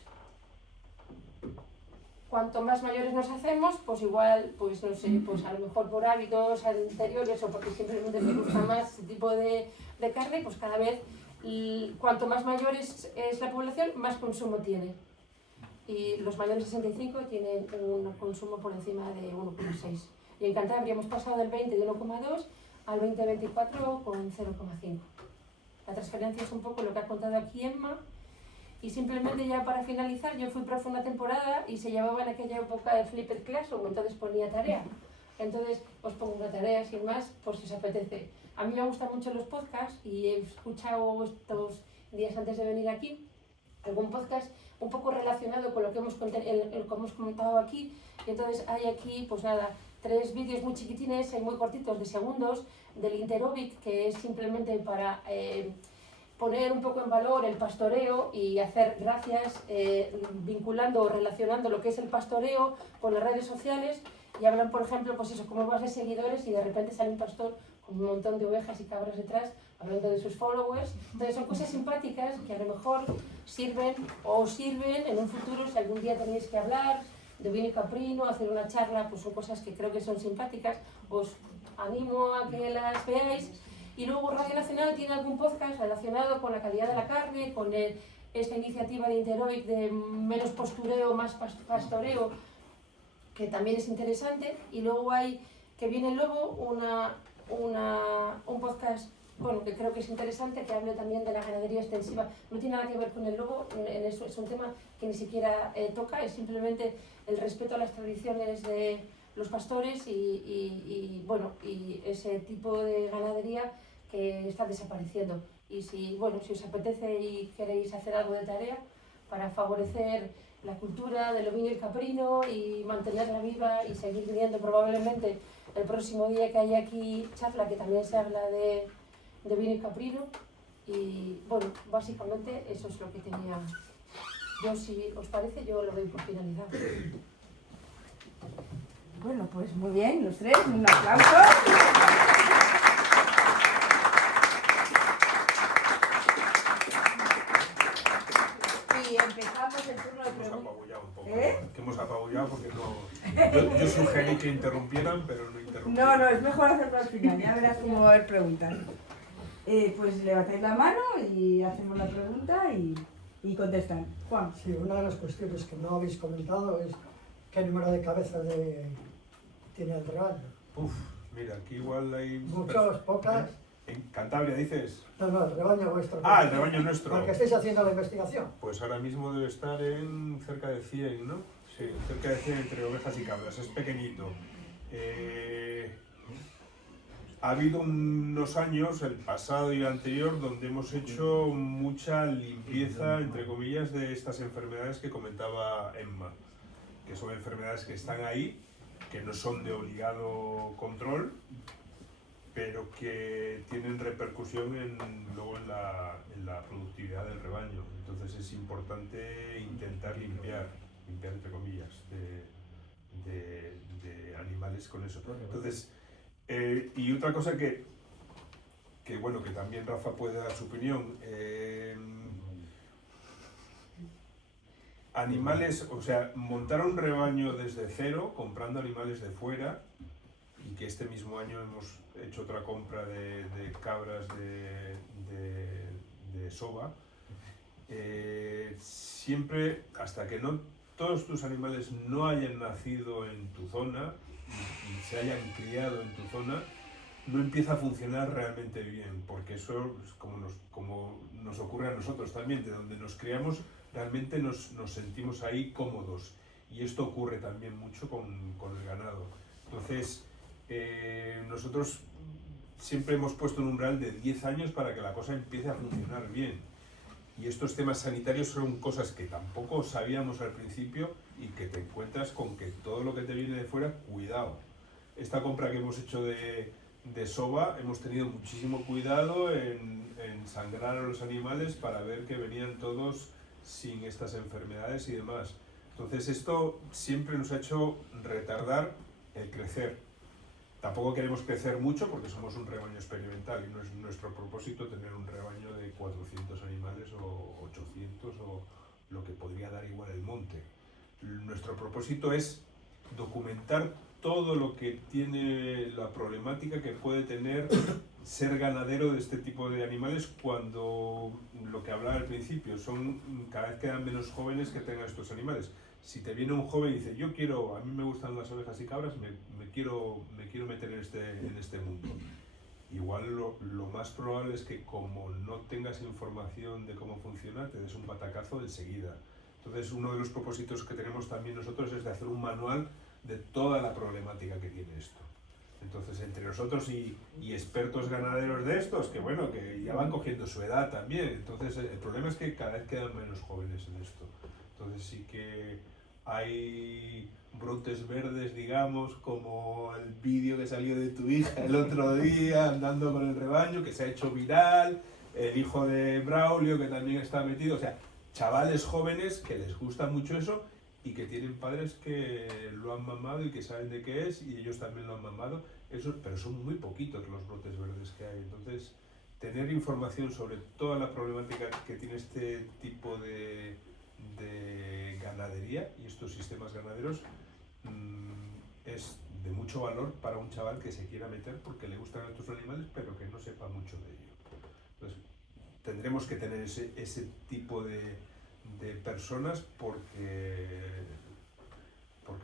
Cuanto más mayores nos hacemos, pues igual, pues no sé, pues a lo mejor por hábitos anteriores o porque simplemente me gusta más ese tipo de carne, pues cada vez, cuanto más mayores es la población, más consumo tiene. Y los mayores de 65 tienen un consumo por encima de 1,6. Y en Cantabria hemos pasado del 20 de 1,2 al 2024 con 0,5. La transferencia es un poco lo que ha contado aquí Emma. Y simplemente ya para finalizar, yo fui profe una temporada y se llevaba en aquella época el Flipped Classroom, entonces ponía tarea. Entonces os pongo una tarea sin más por si os apetece. A mí me gustan mucho los podcasts y he escuchado estos días antes de venir aquí algún podcast un poco relacionado con lo que hemos comentado aquí. Y entonces hay aquí, pues nada, 3 vídeos muy chiquitines y muy cortitos de segundos del Interovic, que es simplemente para poner un poco en valor el pastoreo y hacer gracias vinculando o relacionando lo que es el pastoreo con las redes sociales, y hablan, por ejemplo, pues eso, cómo vas de seguidores y de repente sale un pastor con un montón de ovejas y cabras detrás hablando de sus followers. Entonces son cosas simpáticas que a lo mejor sirven en un futuro si algún día tenéis que hablar de vino y caprino, hacer una charla, pues son cosas que creo que son simpáticas. Os animo a que las veáis. Y luego Radio Nacional tiene algún podcast relacionado con la calidad de la carne, con esta iniciativa de Interovic de menos postureo, más pastoreo, que también es interesante. Y luego hay Que Viene el Lobo, un podcast, bueno, que creo que es interesante, que hable también de la ganadería extensiva. No tiene nada que ver con el lobo, en eso es un tema que ni siquiera toca, es simplemente el respeto a las tradiciones de los pastores y ese tipo de ganadería que está desapareciendo. Y si os apetece y queréis hacer algo de tarea para favorecer la cultura del ovino y el caprino y mantenerla viva y seguir viniendo probablemente el próximo día que haya aquí charla, que también se habla de vino y caprino. Y bueno, básicamente eso es lo que tenía yo. Si os parece, yo lo doy por finalizado. Bueno, pues muy bien, los tres, un aplauso. Y empezamos el turno de Hemos preguntas. apabullado un poco, que hemos apabullado porque no... Yo sugerí que interrumpieran, pero no interrumpieron. No, es mejor hacerlo al final, ya verás cómo va a haber preguntas. Pues levantáis la mano y hacemos la pregunta y contestan. Juan. Sí, una de las cuestiones que no habéis comentado es qué número de cabezas tiene el rebaño. Mira, aquí igual hay... Muchos, pocas. ¿En Cantabria dices? No, el rebaño vuestro. Ah, el rebaño nuestro. Porque estáis haciendo la investigación. Pues ahora mismo debe estar en cerca de 100, ¿no? Sí, cerca de 100 entre ovejas y cabras, es pequeñito. Ha habido unos años, el pasado y el anterior, donde hemos hecho mucha limpieza, entre comillas, de estas enfermedades que comentaba Emma. que son enfermedades que están ahí, que no son de obligado control, pero que tienen repercusión luego en la productividad del rebaño. Entonces es importante intentar limpiar entre comillas, de animales con eso. Entonces, y otra cosa que bueno, que también Rafa puede dar su opinión, animales, o sea, montar un rebaño desde cero, comprando animales de fuera, y que este mismo año hemos hecho otra compra de cabras de soba, siempre, hasta que no todos tus animales no hayan nacido en tu zona y se hayan criado en tu zona, no empieza a funcionar realmente bien, porque eso es como nos ocurre a nosotros también, de donde nos criamos realmente nos sentimos ahí cómodos, y esto ocurre también mucho con el ganado. Entonces, nosotros siempre hemos puesto un umbral de 10 años para que la cosa empiece a funcionar bien. Y estos temas sanitarios son cosas que tampoco sabíamos al principio y que te encuentras con que todo lo que te viene de fuera, cuidado. Esta compra que hemos hecho de soba, hemos tenido muchísimo cuidado en sangrar a los animales para ver que venían todos sin estas enfermedades y demás. Entonces esto siempre nos ha hecho retardar el crecer. Tampoco queremos crecer mucho porque somos un rebaño experimental y no es nuestro propósito tener un rebaño de 400 animales o 800 o lo que podría dar igual el monte. Nuestro propósito es documentar todo lo que tiene la problemática que puede tener ser ganadero de este tipo de animales, cuando lo que hablaba al principio, cada vez quedan menos jóvenes que tengan estos animales. Si te viene un joven y dice, a mí me gustan las ovejas y cabras, me quiero meter en este mundo. Igual lo más probable es que, como no tengas información de cómo funciona, te des un batacazo enseguida. Entonces, uno de los propósitos que tenemos también nosotros es de hacer un manual de toda la problemática que tiene esto. Entonces, entre nosotros y expertos ganaderos de estos, que bueno, que ya van cogiendo su edad también. Entonces, el problema es que cada vez quedan menos jóvenes en esto. Entonces sí que hay brotes verdes, digamos, como el vídeo que salió de tu hija el otro día andando con el rebaño, que se ha hecho viral, el hijo de Braulio que también está metido, o sea, chavales jóvenes que les gusta mucho eso y que tienen padres que lo han mamado y que saben de qué es, y ellos también lo han mamado, pero son muy poquitos los brotes verdes que hay. Entonces, tener información sobre toda la problemática que tiene este tipo de ganadería y estos sistemas ganaderos es de mucho valor para un chaval que se quiera meter porque le gustan estos animales, pero que no sepa mucho de ello. Entonces, tendremos que tener ese tipo de personas porque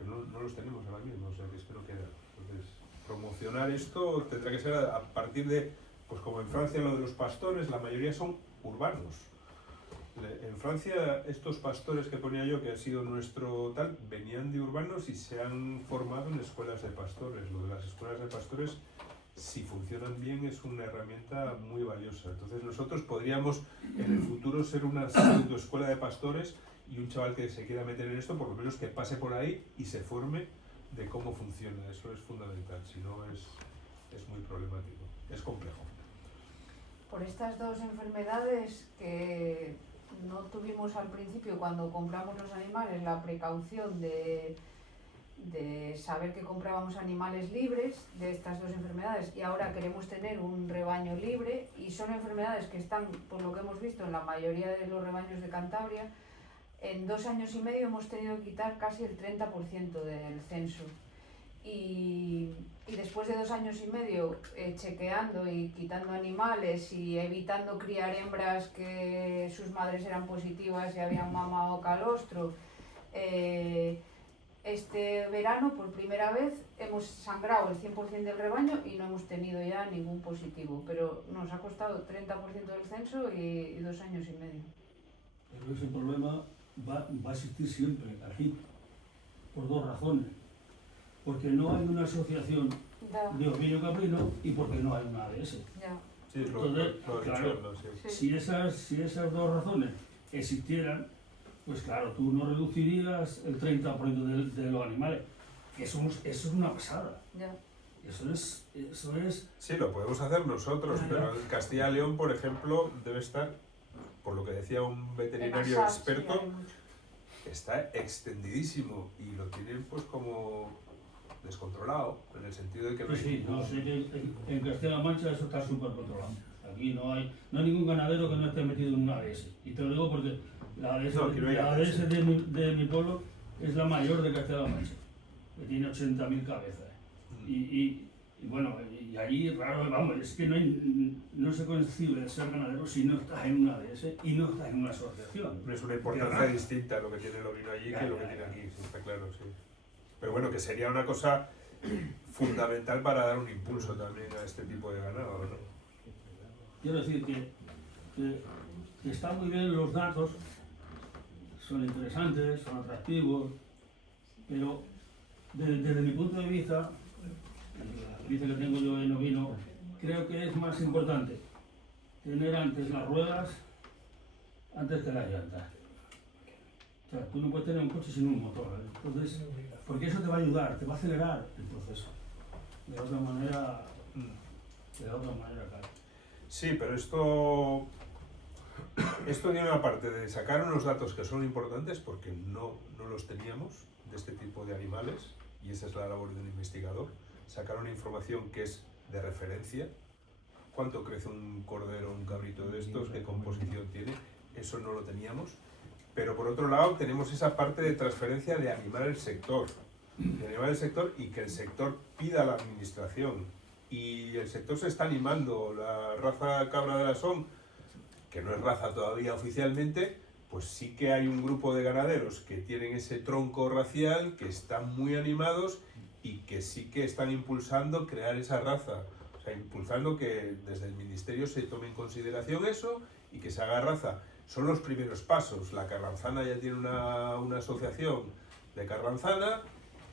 no los tenemos ahora mismo, o sea que es que no queda. Entonces, promocionar esto tendrá que ser a partir de, pues como en Francia lo de los pastores, la mayoría son urbanos. En Francia, estos pastores que ponía yo, que ha sido nuestro tal, venían de urbanos y se han formado en escuelas de pastores. Lo de las escuelas de pastores, si funcionan bien, es una herramienta muy valiosa. Entonces nosotros podríamos en el futuro ser una escuela de pastores, y un chaval que se quiera meter en esto, por lo menos que pase por ahí y se forme de cómo funciona. Eso es fundamental, si no es muy problemático, es complejo. Por estas dos enfermedades que no tuvimos al principio cuando compramos los animales, la precaución de saber que comprábamos animales libres de estas dos enfermedades, y ahora queremos tener un rebaño libre, y son enfermedades que están, por lo que hemos visto, en la mayoría de los rebaños de Cantabria. En 2 años y medio hemos tenido que quitar casi el 30% del censo. Y después de 2 años y medio chequeando y quitando animales y evitando criar hembras que sus madres eran positivas y habían mamado calostro, este verano por primera vez hemos sangrado el 100% del rebaño y no hemos tenido ya ningún positivo, pero nos ha costado 30% del censo y 2 años y medio. Pero ese problema va a existir siempre aquí, por 2 razones. Porque no hay una asociación de ovino caprino y porque no hay una ADS. Ya. Sí, entonces, claro, sí. si esas 2 razones existieran, pues claro, tú no reducirías el 30% de los animales. Eso es una pasada. Ya. Eso es... Sí, lo podemos hacer nosotros, pero en Castilla y León, por ejemplo, debe estar, por lo que decía un veterinario En Asap, experto, sí, hay mucho. está extendidísimo y lo tienen pues como descontrolado, en el sentido de que no hay Sí, no sé que en Castilla-La Mancha eso está súper controlado. Aquí no hay ningún ganadero que no esté metido en una ABS. Y te lo digo porque la ABS, No, aquí no hay la ABS. ABS de mi pueblo es la mayor de Castilla-La Mancha, que tiene 80.000 cabezas. Y bueno, y allí, raro, vamos, es que no se concibe ser ganadero si no estás en una ABS y no estás en una asociación. Es una importancia distinta lo que tiene el ovino allí que lo que tiene aquí, sí, está claro, sí. Pero bueno, que sería una cosa fundamental para dar un impulso también a este tipo de ganado, ¿no? Quiero decir que están muy bien los datos, son interesantes, son atractivos, pero desde mi punto de vista, la experiencia que tengo yo en ovino, creo que es más importante tener antes las ruedas antes que las llantas. O sea, tú no puedes tener un coche sin un motor, ¿eh? Entonces, porque eso te va a ayudar, te va a acelerar el proceso. De otra manera, claro. Sí, pero esto tiene una parte de sacar unos datos que son importantes porque no los teníamos de este tipo de animales, y esa es la labor de un investigador, sacar una información que es de referencia. ¿Cuánto crece un cordero, un cabrito de estos? ¿Qué composición tiene? Eso no lo teníamos. Pero por otro lado tenemos esa parte de transferencia de animar el sector. Y que el sector pida a la administración. Y el sector se está animando. La raza cabra de la Son, que no es raza todavía oficialmente, pues sí que hay un grupo de ganaderos que tienen ese tronco racial, que están muy animados y que sí que están impulsando crear esa raza. O sea, impulsando que desde el ministerio se tome en consideración eso y que se haga raza. Son los primeros pasos. La Carranzana ya tiene una asociación de Carranzana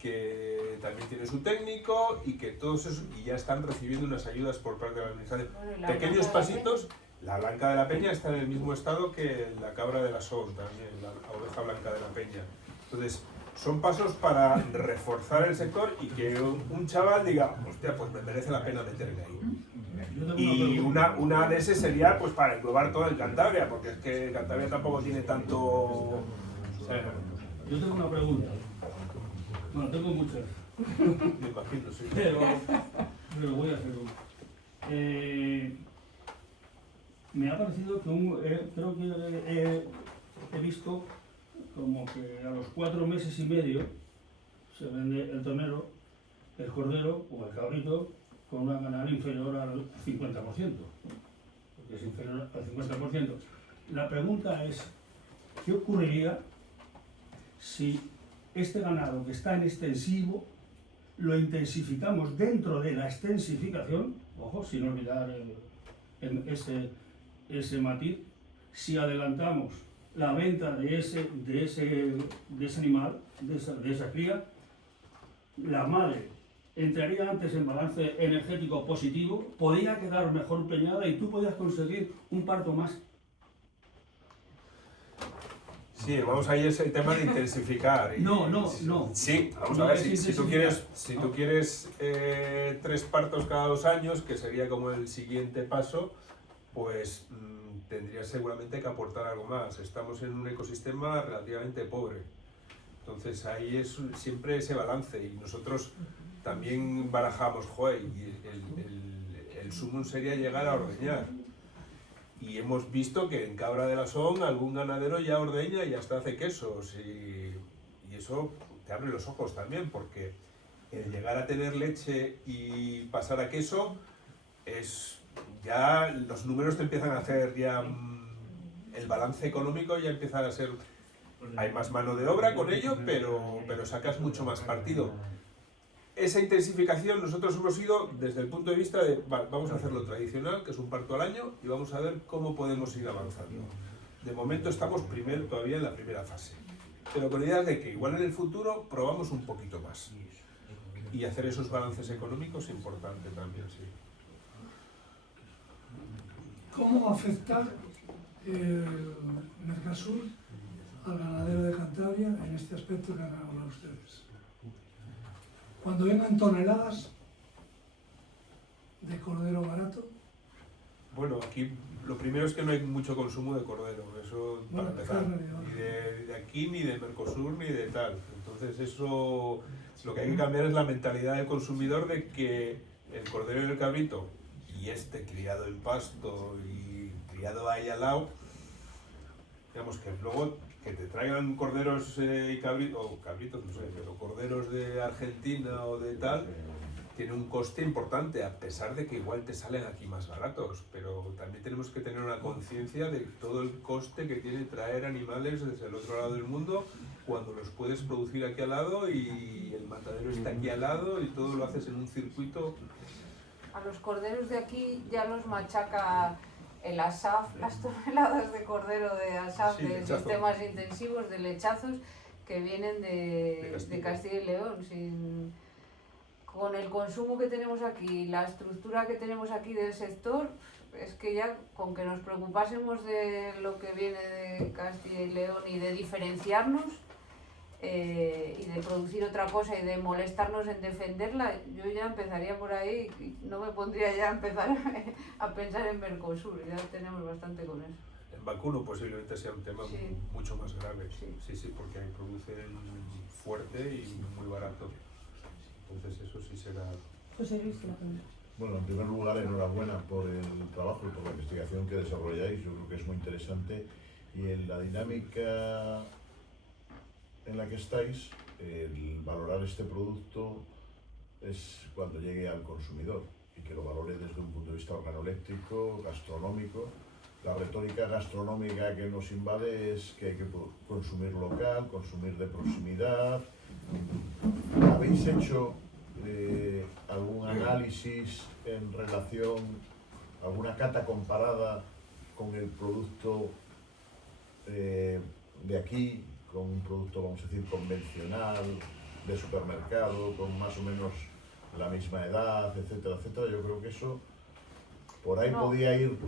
que también tiene su técnico y que todos esos, y ya están recibiendo unas ayudas por parte de la administración. Bueno, Pequeños pasitos. La blanca de la Peña está en el mismo estado que la cabra de la Son también, la oveja blanca de la Peña. Entonces, son pasos para reforzar el sector y que un chaval diga, hostia, pues me merece la pena meterme ahí. Y una de esas sería pues para englobar todo en Cantabria, porque es que Cantabria tampoco tiene tanto... Yo tengo una pregunta. Bueno, tengo muchas. Me imagino, sí. Pero voy a hacer una. Me ha parecido que creo que he visto como que a los 4 meses y medio se vende el ternero, el cordero o el cabrito con una ganadería inferior al 50%, porque es inferior al 50%. La pregunta es, ¿qué ocurriría si este ganado que está en extensivo lo intensificamos dentro de la extensificación, ojo, sin olvidar ese matiz, si adelantamos la venta de ese animal, de esa cría, la madre entraría antes en balance energético positivo, podía quedar mejor preñada y tú podías conseguir un parto más. Sí, vamos ahí a ese tema de intensificar. No. Sí, vamos No a ver, es si tú intensificar. quieres 3 partos cada 2 años, que sería como el siguiente paso, pues tendrías seguramente que aportar algo más. Estamos en un ecosistema relativamente pobre. Entonces ahí es siempre ese balance y nosotros también barajamos, joder, y el sumum sería llegar a ordeñar. Y hemos visto que en Cabra de la Son algún ganadero ya ordeña y hasta hace quesos y eso te abre los ojos también, porque el llegar a tener leche y pasar a queso es ya los números te empiezan a hacer ya el balance económico ya empieza a ser, hay más mano de obra con ello, pero sacas mucho más partido. Esa intensificación nosotros hemos ido desde el punto de vista de vamos a hacerlo tradicional, que es un parto al año, y vamos a ver cómo podemos ir avanzando. De momento estamos todavía en la primera fase, pero con ideas de que igual en el futuro probamos un poquito más y hacer esos balances económicos es importante también, sí. ¿Cómo afecta Mercosur al ganadero de Cantabria en este aspecto que han hablado ustedes. Cuando vengan toneladas de cordero barato, Bueno, aquí lo primero es que no hay mucho consumo de cordero, eso para empezar. Ni de aquí, ni de Mercosur, ni de tal. Entonces eso, lo que hay que cambiar es la mentalidad del consumidor de que el cordero y el cabrito, y este criado en pasto y criado ahí al lado, digamos que luego que te traigan corderos y cabritos, o cabritos, no sé, pero corderos de Argentina o de tal, tiene un coste importante, a pesar de que igual te salen aquí más baratos, pero también tenemos que tener una conciencia de todo el coste que tiene traer animales desde el otro lado del mundo, cuando los puedes producir aquí al lado y el matadero está aquí al lado y todo lo haces en un circuito. A los corderos de aquí ya los machaca el ASAF, las toneladas de cordero de ASAF, Sí, de lechazo. sistemas intensivos, de lechazos, que vienen de Castilla y León. Con el consumo que tenemos aquí, la estructura que tenemos aquí del sector, es que ya con que nos preocupásemos de lo que viene de Castilla y León y de diferenciarnos y de producir otra cosa y de molestarnos en defenderla, yo ya empezaría por ahí y no me pondría ya a empezar a pensar en Mercosur, ya tenemos bastante con eso. En vacuno posiblemente sea un tema Sí. mucho más grave, Sí. sí, porque ahí producen fuerte y muy barato. Entonces eso sí será... José Luis, la primera. Bueno, en primer lugar, enhorabuena por el trabajo y por la investigación que desarrolláis. Yo creo que es muy interesante. Y en la dinámica en la que estáis, el valorar este producto es cuando llegue al consumidor y que lo valore desde un punto de vista organoléctrico, gastronómico. La retórica gastronómica que nos invade es que hay que consumir local, consumir de proximidad. ¿Habéis hecho algún análisis en relación, alguna cata comparada con el producto de aquí, con un producto, vamos a decir, convencional, de supermercado, con más o menos la misma edad, etcétera, etcétera? Yo creo que eso por ahí podía ir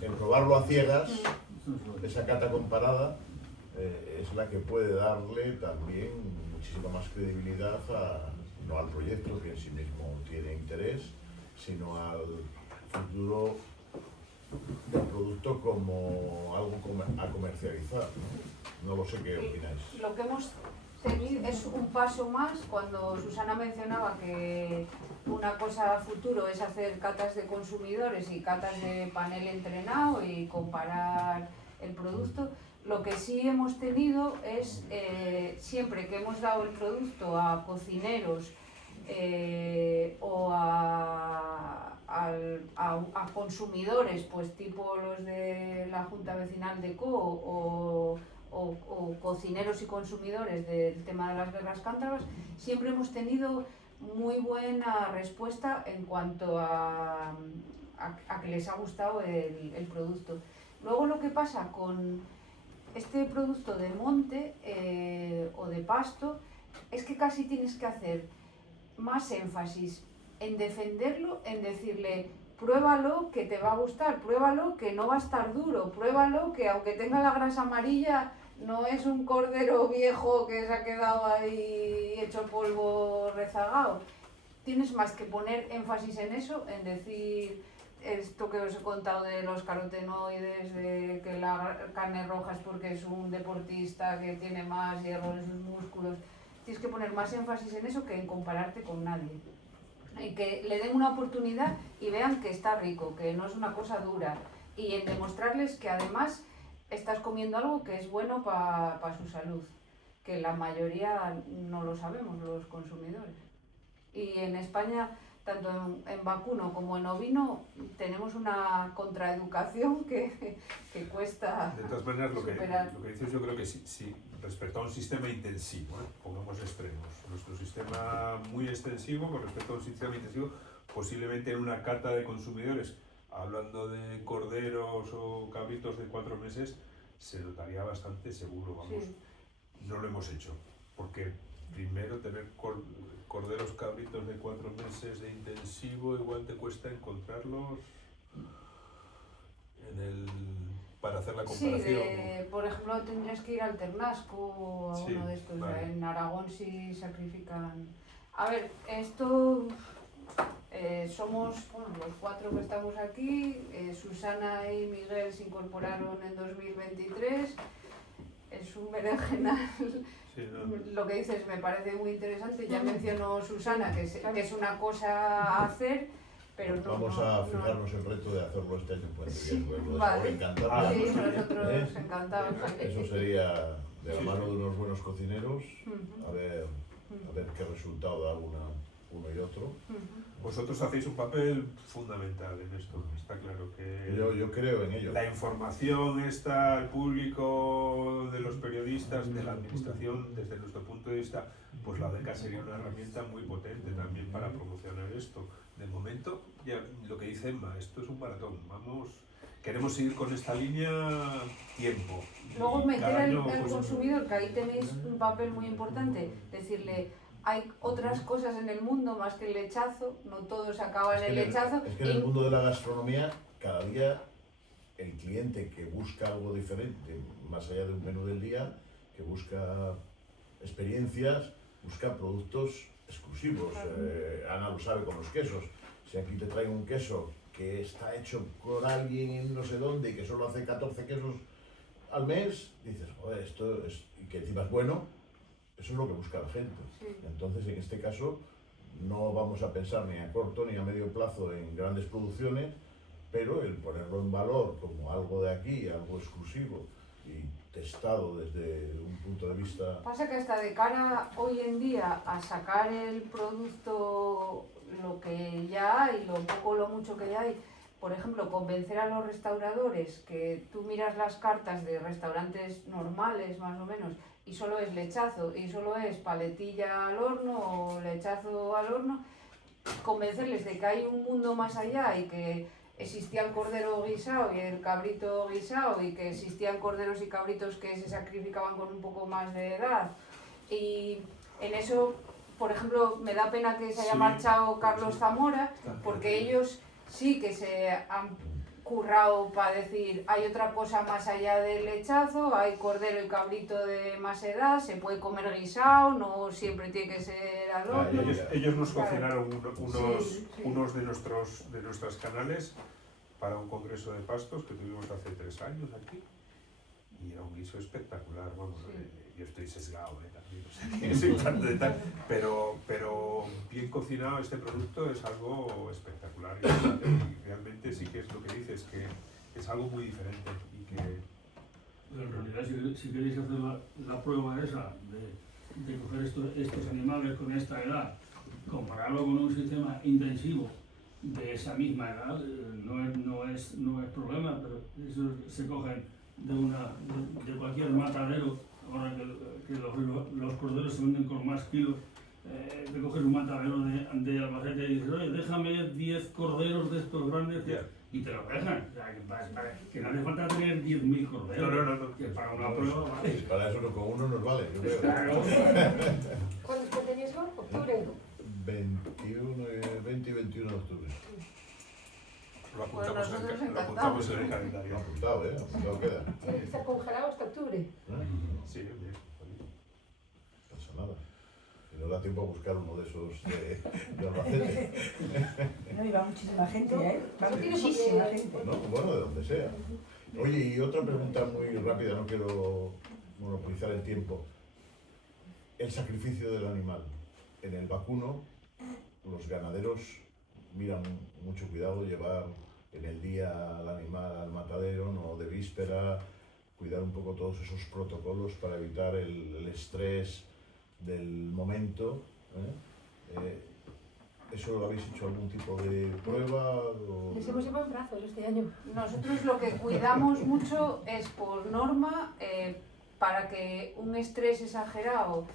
en probarlo a ciegas. Esa cata comparada es la que puede darle también muchísima más credibilidad no al proyecto, que en sí mismo tiene interés, sino al futuro del producto como algo a comercializar. No lo sé qué opináis. Lo que hemos tenido es un paso más cuando Susana mencionaba que una cosa a futuro es hacer catas de consumidores y catas de panel entrenado y comparar el producto. Lo que sí hemos tenido es, siempre que hemos dado el producto a cocineros o a consumidores, pues tipo los de la Junta Vecinal de Co o cocineros y consumidores del tema de las guerras cántabras, siempre hemos tenido muy buena respuesta en cuanto a que les ha gustado el producto. Luego lo que pasa con este producto de monte o de pasto es que casi tienes que hacer más énfasis en defenderlo, en decirle pruébalo que te va a gustar, pruébalo que no va a estar duro, pruébalo que aunque tenga la grasa amarilla no es un cordero viejo que se ha quedado ahí hecho polvo rezagado. Tienes más que poner énfasis en eso, en decir esto que os he contado de los carotenoides, de que la carne roja es porque es un deportista que tiene más hierro en sus músculos. Tienes que poner más énfasis en eso que en compararte con nadie. Y que le den una oportunidad y vean que está rico, que no es una cosa dura. Y en demostrarles que además estás comiendo algo que es bueno para su salud. Que la mayoría no lo sabemos, los consumidores. Y en España, tanto en vacuno como en ovino, tenemos una contraeducación que cuesta De todas maneras, lo que dices, yo creo que sí, respecto a un sistema intensivo, pongamos extremos. Nuestro sistema muy extensivo, con respecto a un sistema intensivo, posiblemente en una cata de consumidores, hablando de corderos o cabritos de 4 meses, se notaría bastante seguro, vamos. Sí. No lo hemos hecho, porque primero tener corderos cabritos de 4 meses de intensivo, igual te cuesta encontrarlos para hacer la Sí, comparación. por ejemplo, tendrías que ir al Ternasco o a Sí, uno de estos. vale. En Aragón sí sacrifican. A ver, esto somos los 4 que estamos aquí. Susana y Miguel se incorporaron en 2023. Es un berenjenal. Sí, ¿no? Lo que dices me parece muy interesante. Ya mencionó Susana que es una cosa a hacer, pero no. Vamos a fijarnos el reto de hacerlo este año en Puente Sí, Viejo. vale. Encantados. Sí, nosotros encantados. Eso sería de la Sí, mano sí. de unos buenos cocineros, Ujú, a ver qué resultado da uno y otro. ujú. Vosotros hacéis un papel fundamental en esto, está claro que Yo creo en ello. la información está al público, de los periodistas, de la administración, desde nuestro punto de vista, pues la beca sería una herramienta muy potente también para promocionar esto. De momento, ya lo que dice Emma, esto es un maratón, queremos seguir con esta línea tiempo. Luego Y meter cada al año, pues, consumidor, que ahí tenéis un papel muy importante, decirle, hay otras cosas en el mundo más que el lechazo, no todo se acaba en el lechazo. Es que en el mundo de la gastronomía, cada día el cliente que busca algo diferente, más allá de un menú del día, que busca experiencias, busca productos exclusivos. Ana lo sabe con los quesos. Si aquí te traen un queso que está hecho por alguien en no sé dónde y que solo hace 14 quesos al mes, dices, joder, esto es, y que encima es bueno, eso es lo que busca la gente. Sí. Entonces, en este caso, no vamos a pensar ni a corto ni a medio plazo en grandes producciones, pero el ponerlo en valor como algo de aquí, algo exclusivo y testado desde un punto de vista... Pasa que hasta de cara hoy en día a sacar el producto, lo que ya hay, lo poco o lo mucho que ya hay, por ejemplo, convencer a los restauradores que tú miras las cartas de restaurantes normales más o menos y solo es lechazo y solo es paletilla al horno o lechazo al horno, convencerles de que hay un mundo más allá y que existía el cordero guisado y el cabrito guisado y que existían corderos y cabritos que se sacrificaban con un poco más de edad. Y en eso, por ejemplo, me da pena que se haya Sí. marchado Carlos Zamora, porque ellos sí que se han currado para decir, hay otra cosa más allá del lechazo, hay cordero y cabrito de más edad, se puede comer guisado, no siempre tiene que ser al horno. Ellos nos Claro. cocinaron Sí. unos de nuestros canales para un congreso de pastos que tuvimos hace 3 años aquí y era un guiso espectacular. Bueno, Sí. yo estoy sesgado también, o sea, que soy fan de tal, pero bien cocinado este producto es algo espectacular y realmente sí que es lo que dices, que es algo muy diferente y que Pero en realidad, si queréis hacer la prueba esa de coger estos animales con esta edad, compararlo con un sistema intensivo de esa misma edad, no es problema, pero eso se cogen de cualquier matadero, ahora que los corderos se venden con más kilos, te coges un matadero de Albacete y dices, oye, déjame 10 corderos de estos grandes Yeah. y te lo dejan. O sea, que no hace falta tener 10.000 corderos. No. Que para una prueba vale. Para eso con uno nos vale, yo creo. Claro. ¿Cuándo tenéis gol? ¿Octubre? 20 y 21 de octubre. lo Pues apuntamos, nosotros lo apuntamos en el Lo calendario. apuntado, apuntado queda. Tiene que estar congelado hasta octubre. Sí, bien. No pasa nada. Y nos da tiempo a buscar uno de esos de Albacete. No, y va muchísima gente, ¿eh? Va No tiene por muchísima qué- gente. ¿No? Bueno, de donde sea. Oye, y otra pregunta muy rápida, no quiero monopolizar el tiempo. El sacrificio del animal. En el vacuno, los ganaderos miran mucho cuidado llevar en el día al animal al matadero, no de víspera, cuidar un poco todos esos protocolos para evitar el estrés del momento. ¿Eso lo habéis hecho algún tipo de prueba? O... Les hemos llevado en brazos este año. Nosotros lo que cuidamos mucho es por norma, para que un estrés exagerado,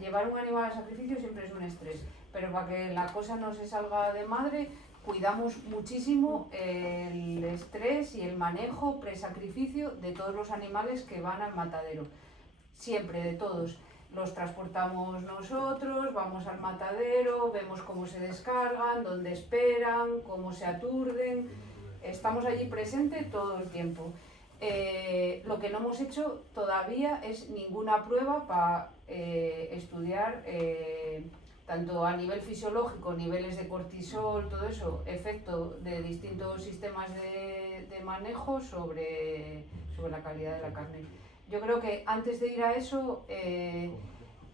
llevar un animal al sacrificio siempre es un estrés, pero para que la cosa no se salga de madre, cuidamos muchísimo el estrés y el manejo pre-sacrificio de todos los animales que van al matadero, siempre, de todos. Los transportamos nosotros, vamos al matadero, vemos cómo se descargan, dónde esperan, cómo se aturden. Estamos allí presentes todo el tiempo. Lo que no hemos hecho todavía es ninguna prueba para estudiar tanto a nivel fisiológico, niveles de cortisol, todo eso, efecto de distintos sistemas de manejo sobre la calidad de la carne. Yo creo que antes de ir a eso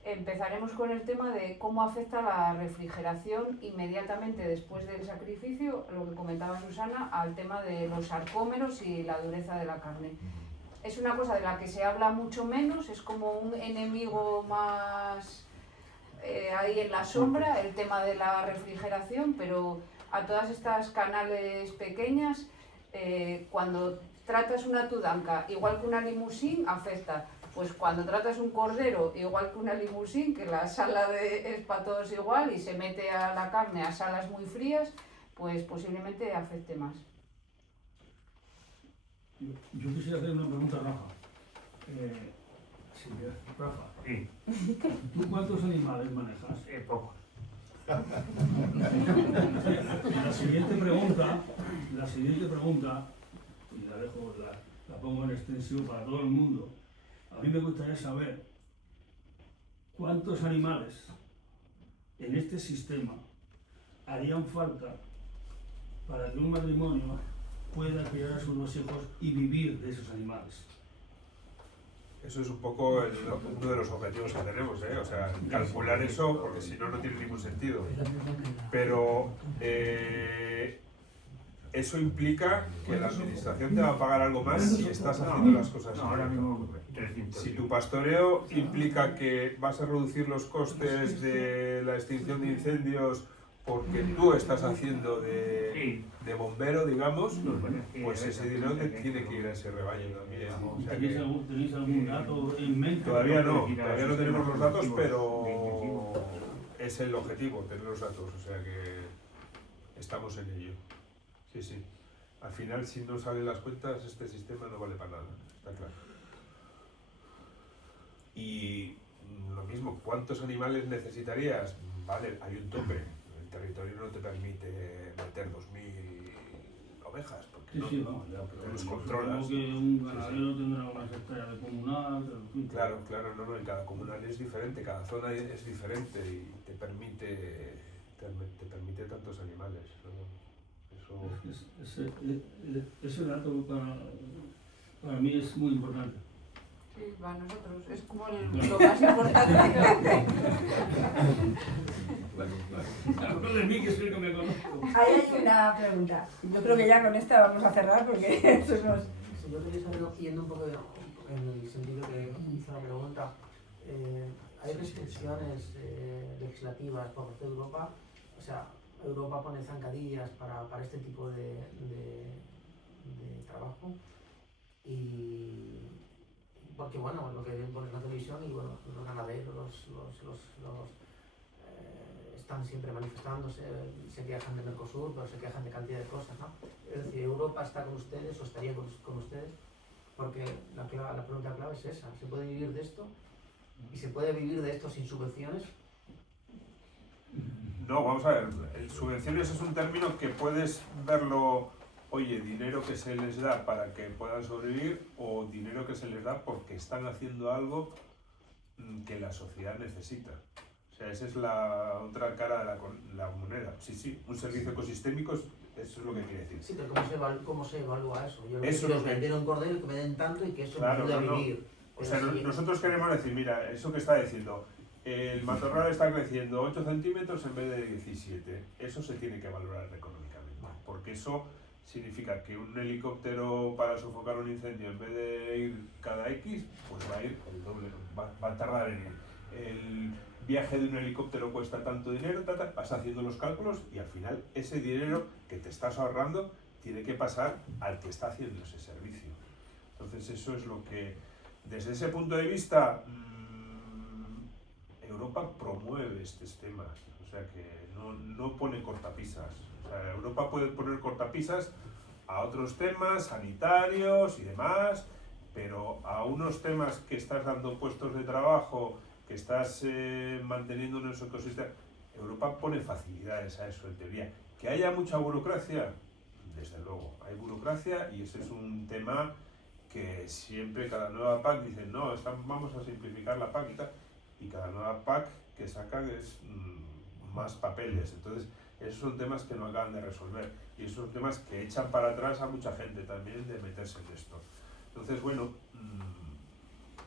empezaremos con el tema de cómo afecta la refrigeración inmediatamente después del sacrificio, lo que comentaba Susana, al tema de los sarcómeros y la dureza de la carne. Es una cosa de la que se habla mucho menos, es como un enemigo más ahí en la sombra, el tema de la refrigeración, pero a todas estas canales pequeñas, cuando tratas una tudanca igual que una limusín, afecta. Pues cuando tratas un cordero igual que una limusín, que la sala es para todos igual y se mete a la carne a salas muy frías, pues posiblemente afecte más. Yo quisiera hacer una pregunta a Rafa. Rafa, ¿tú cuántos animales manejas? Pocos. La siguiente pregunta, y la dejo, la pongo en extensión para todo el mundo. A mí me gustaría saber cuántos animales en este sistema harían falta para que un matrimonio pueda criar a sus dos hijos y vivir de esos animales. Eso es un poco uno de los objetivos que tenemos, o sea, calcular eso, porque si no, no tiene ningún sentido. Pero eso implica que la administración te va a pagar algo más si estás haciendo las cosas bien. Ahora mismo 300. Si tu pastoreo implica que vas a reducir los costes de la extinción de incendios porque tú estás haciendo de bombero, digamos, pues ese dinero te tiene que ir a ese rebaño también. O sea que ¿Tenéis algún dato en mente? todavía no tenemos los datos, pero es el objetivo, tener los datos, o sea que estamos en ello. Sí. Al final, si no salen las cuentas, este sistema no vale para nada, está claro. Y lo mismo, ¿cuántos animales necesitarías? Vale, hay un tope. El territorio no te permite meter 2.000 ovejas, porque no los controlas. Supongo que un ganadero tendrá unas hectáreas de comunal. Claro, no, en cada comunal es diferente, cada zona es diferente y te permite tantos animales, ¿no? Ese dato para mí es muy importante. Sí, para nosotros es como lo más importante. Hablo de mí, que soy el que me conozco. Ahí hay una pregunta. Yo creo que ya con esta vamos a cerrar porque eso nos... Sí, yo quería saber, yendo un poco en el sentido que hizo la pregunta, ¿hay restricciones legislativas por parte de Europa? O sea, Europa pone zancadillas para este tipo de trabajo y porque bueno, lo que ponen en la televisión y bueno, los ganaderos están siempre manifestándose, se quejan de Mercosur, pero se quejan de cantidad de cosas, ¿no? Es decir, ¿Europa está con ustedes o estaría con ustedes? Porque la pregunta clave es esa, ¿se puede vivir de esto? ¿Y se puede vivir de esto sin subvenciones? No, vamos a ver, subvenciones es un término que puedes verlo, oye, dinero que se les da para que puedan sobrevivir o dinero que se les da porque están haciendo algo que la sociedad necesita. O sea, esa es la otra cara de la moneda. Sí, un servicio ecosistémico, eso es lo que quiere decir. Sí, pero ¿cómo se evalúa eso? Yo lo que Eso quiero es vender un cordero y que me den tanto y que eso me ayude a vivir. O sea, nosotros queremos decir, mira, eso que está diciendo, el matorral está creciendo 8 centímetros en vez de 17. Eso se tiene que valorar económicamente, porque eso significa que un helicóptero para sofocar un incendio, en vez de ir cada X, pues va a ir el doble, va a tardar en ir. El viaje de un helicóptero cuesta tanto dinero, vas haciendo los cálculos y al final ese dinero que te estás ahorrando tiene que pasar al que está haciendo ese servicio. Entonces eso es lo que, desde ese punto de vista, Europa promueve estos temas, o sea que no pone cortapisas. O sea, Europa puede poner cortapisas a otros temas sanitarios y demás, pero a unos temas que estás dando puestos de trabajo, que estás manteniendo unos ecosistemas, Europa pone facilidades a eso en teoría. Que haya mucha burocracia, desde luego, hay burocracia y ese es un tema que siempre cada nueva PAC dicen, no, vamos a simplificar la PAC y tal, y cada nueva PAC que sacan es más papeles. Entonces, esos son temas que no acaban de resolver, y esos son temas que echan para atrás a mucha gente también de meterse en esto. Entonces, bueno...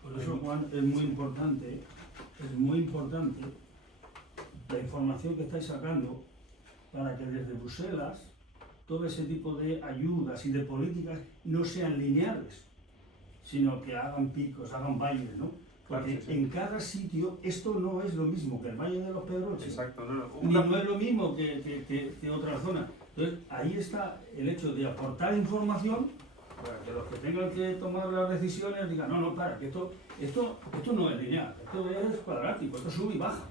Por eso, Juan, es muy importante la información que estáis sacando para que desde Bruselas todo ese tipo de ayudas y de políticas no sean lineales, sino que hagan picos, hagan valles, ¿no? Porque claro, sí. En cada sitio esto no es lo mismo que el Valle de los Pedroches. Exacto, No es lo mismo que otra zona. Entonces, ahí está el hecho de aportar información para que los que tengan que tomar las decisiones digan, no, para, que esto no es lineal, esto es cuadrático, esto sube y baja.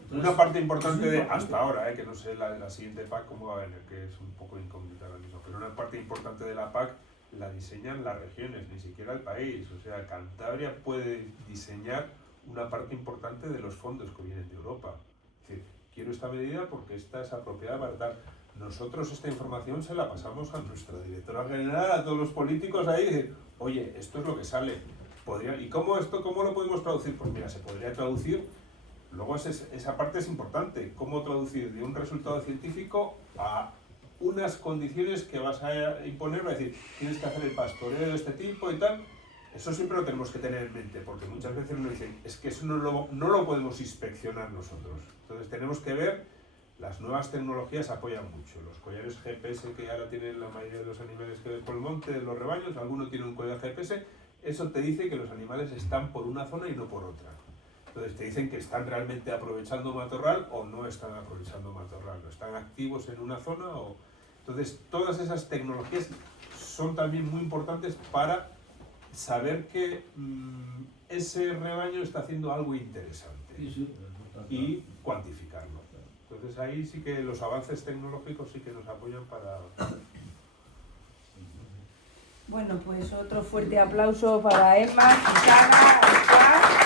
Entonces, una parte importante hasta ahora, que no sé la siguiente PAC cómo va a venir, que es un poco incógnita ahora mismo, pero una parte importante de la PAC la diseñan las regiones, ni siquiera el país. O sea, Cantabria puede diseñar una parte importante de los fondos que vienen de Europa. Es decir, quiero esta medida porque esta es apropiada para dar. Nosotros esta información se la pasamos a nuestra directora general, a todos los políticos ahí, y decir, oye, esto es lo que sale. ¿Y cómo lo podemos traducir? Pues mira, se podría traducir, luego esa parte es importante, cómo traducir de un resultado científico a unas condiciones que vas a imponer, es decir, tienes que hacer el pastoreo de este tipo y tal. Eso siempre lo tenemos que tener en mente, porque muchas veces nos dicen, es que eso no lo podemos inspeccionar nosotros. Entonces tenemos que ver, las nuevas tecnologías apoyan mucho. Los collares GPS que ahora tienen la mayoría de los animales que ves por el monte, de los rebaños, alguno tiene un collar GPS, eso te dice que los animales están por una zona y no por otra. Entonces te dicen que están realmente aprovechando matorral o no están aprovechando matorral, o están activos en una zona o... Entonces todas esas tecnologías son también muy importantes para saber que ese rebaño está haciendo algo interesante y cuantificarlo. Entonces ahí sí que los avances tecnológicos sí que nos apoyan para... Bueno, pues otro fuerte aplauso para Emma, Susana, Juan.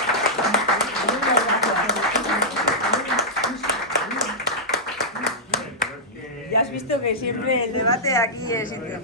Ya has visto que siempre el debate aquí es intenso.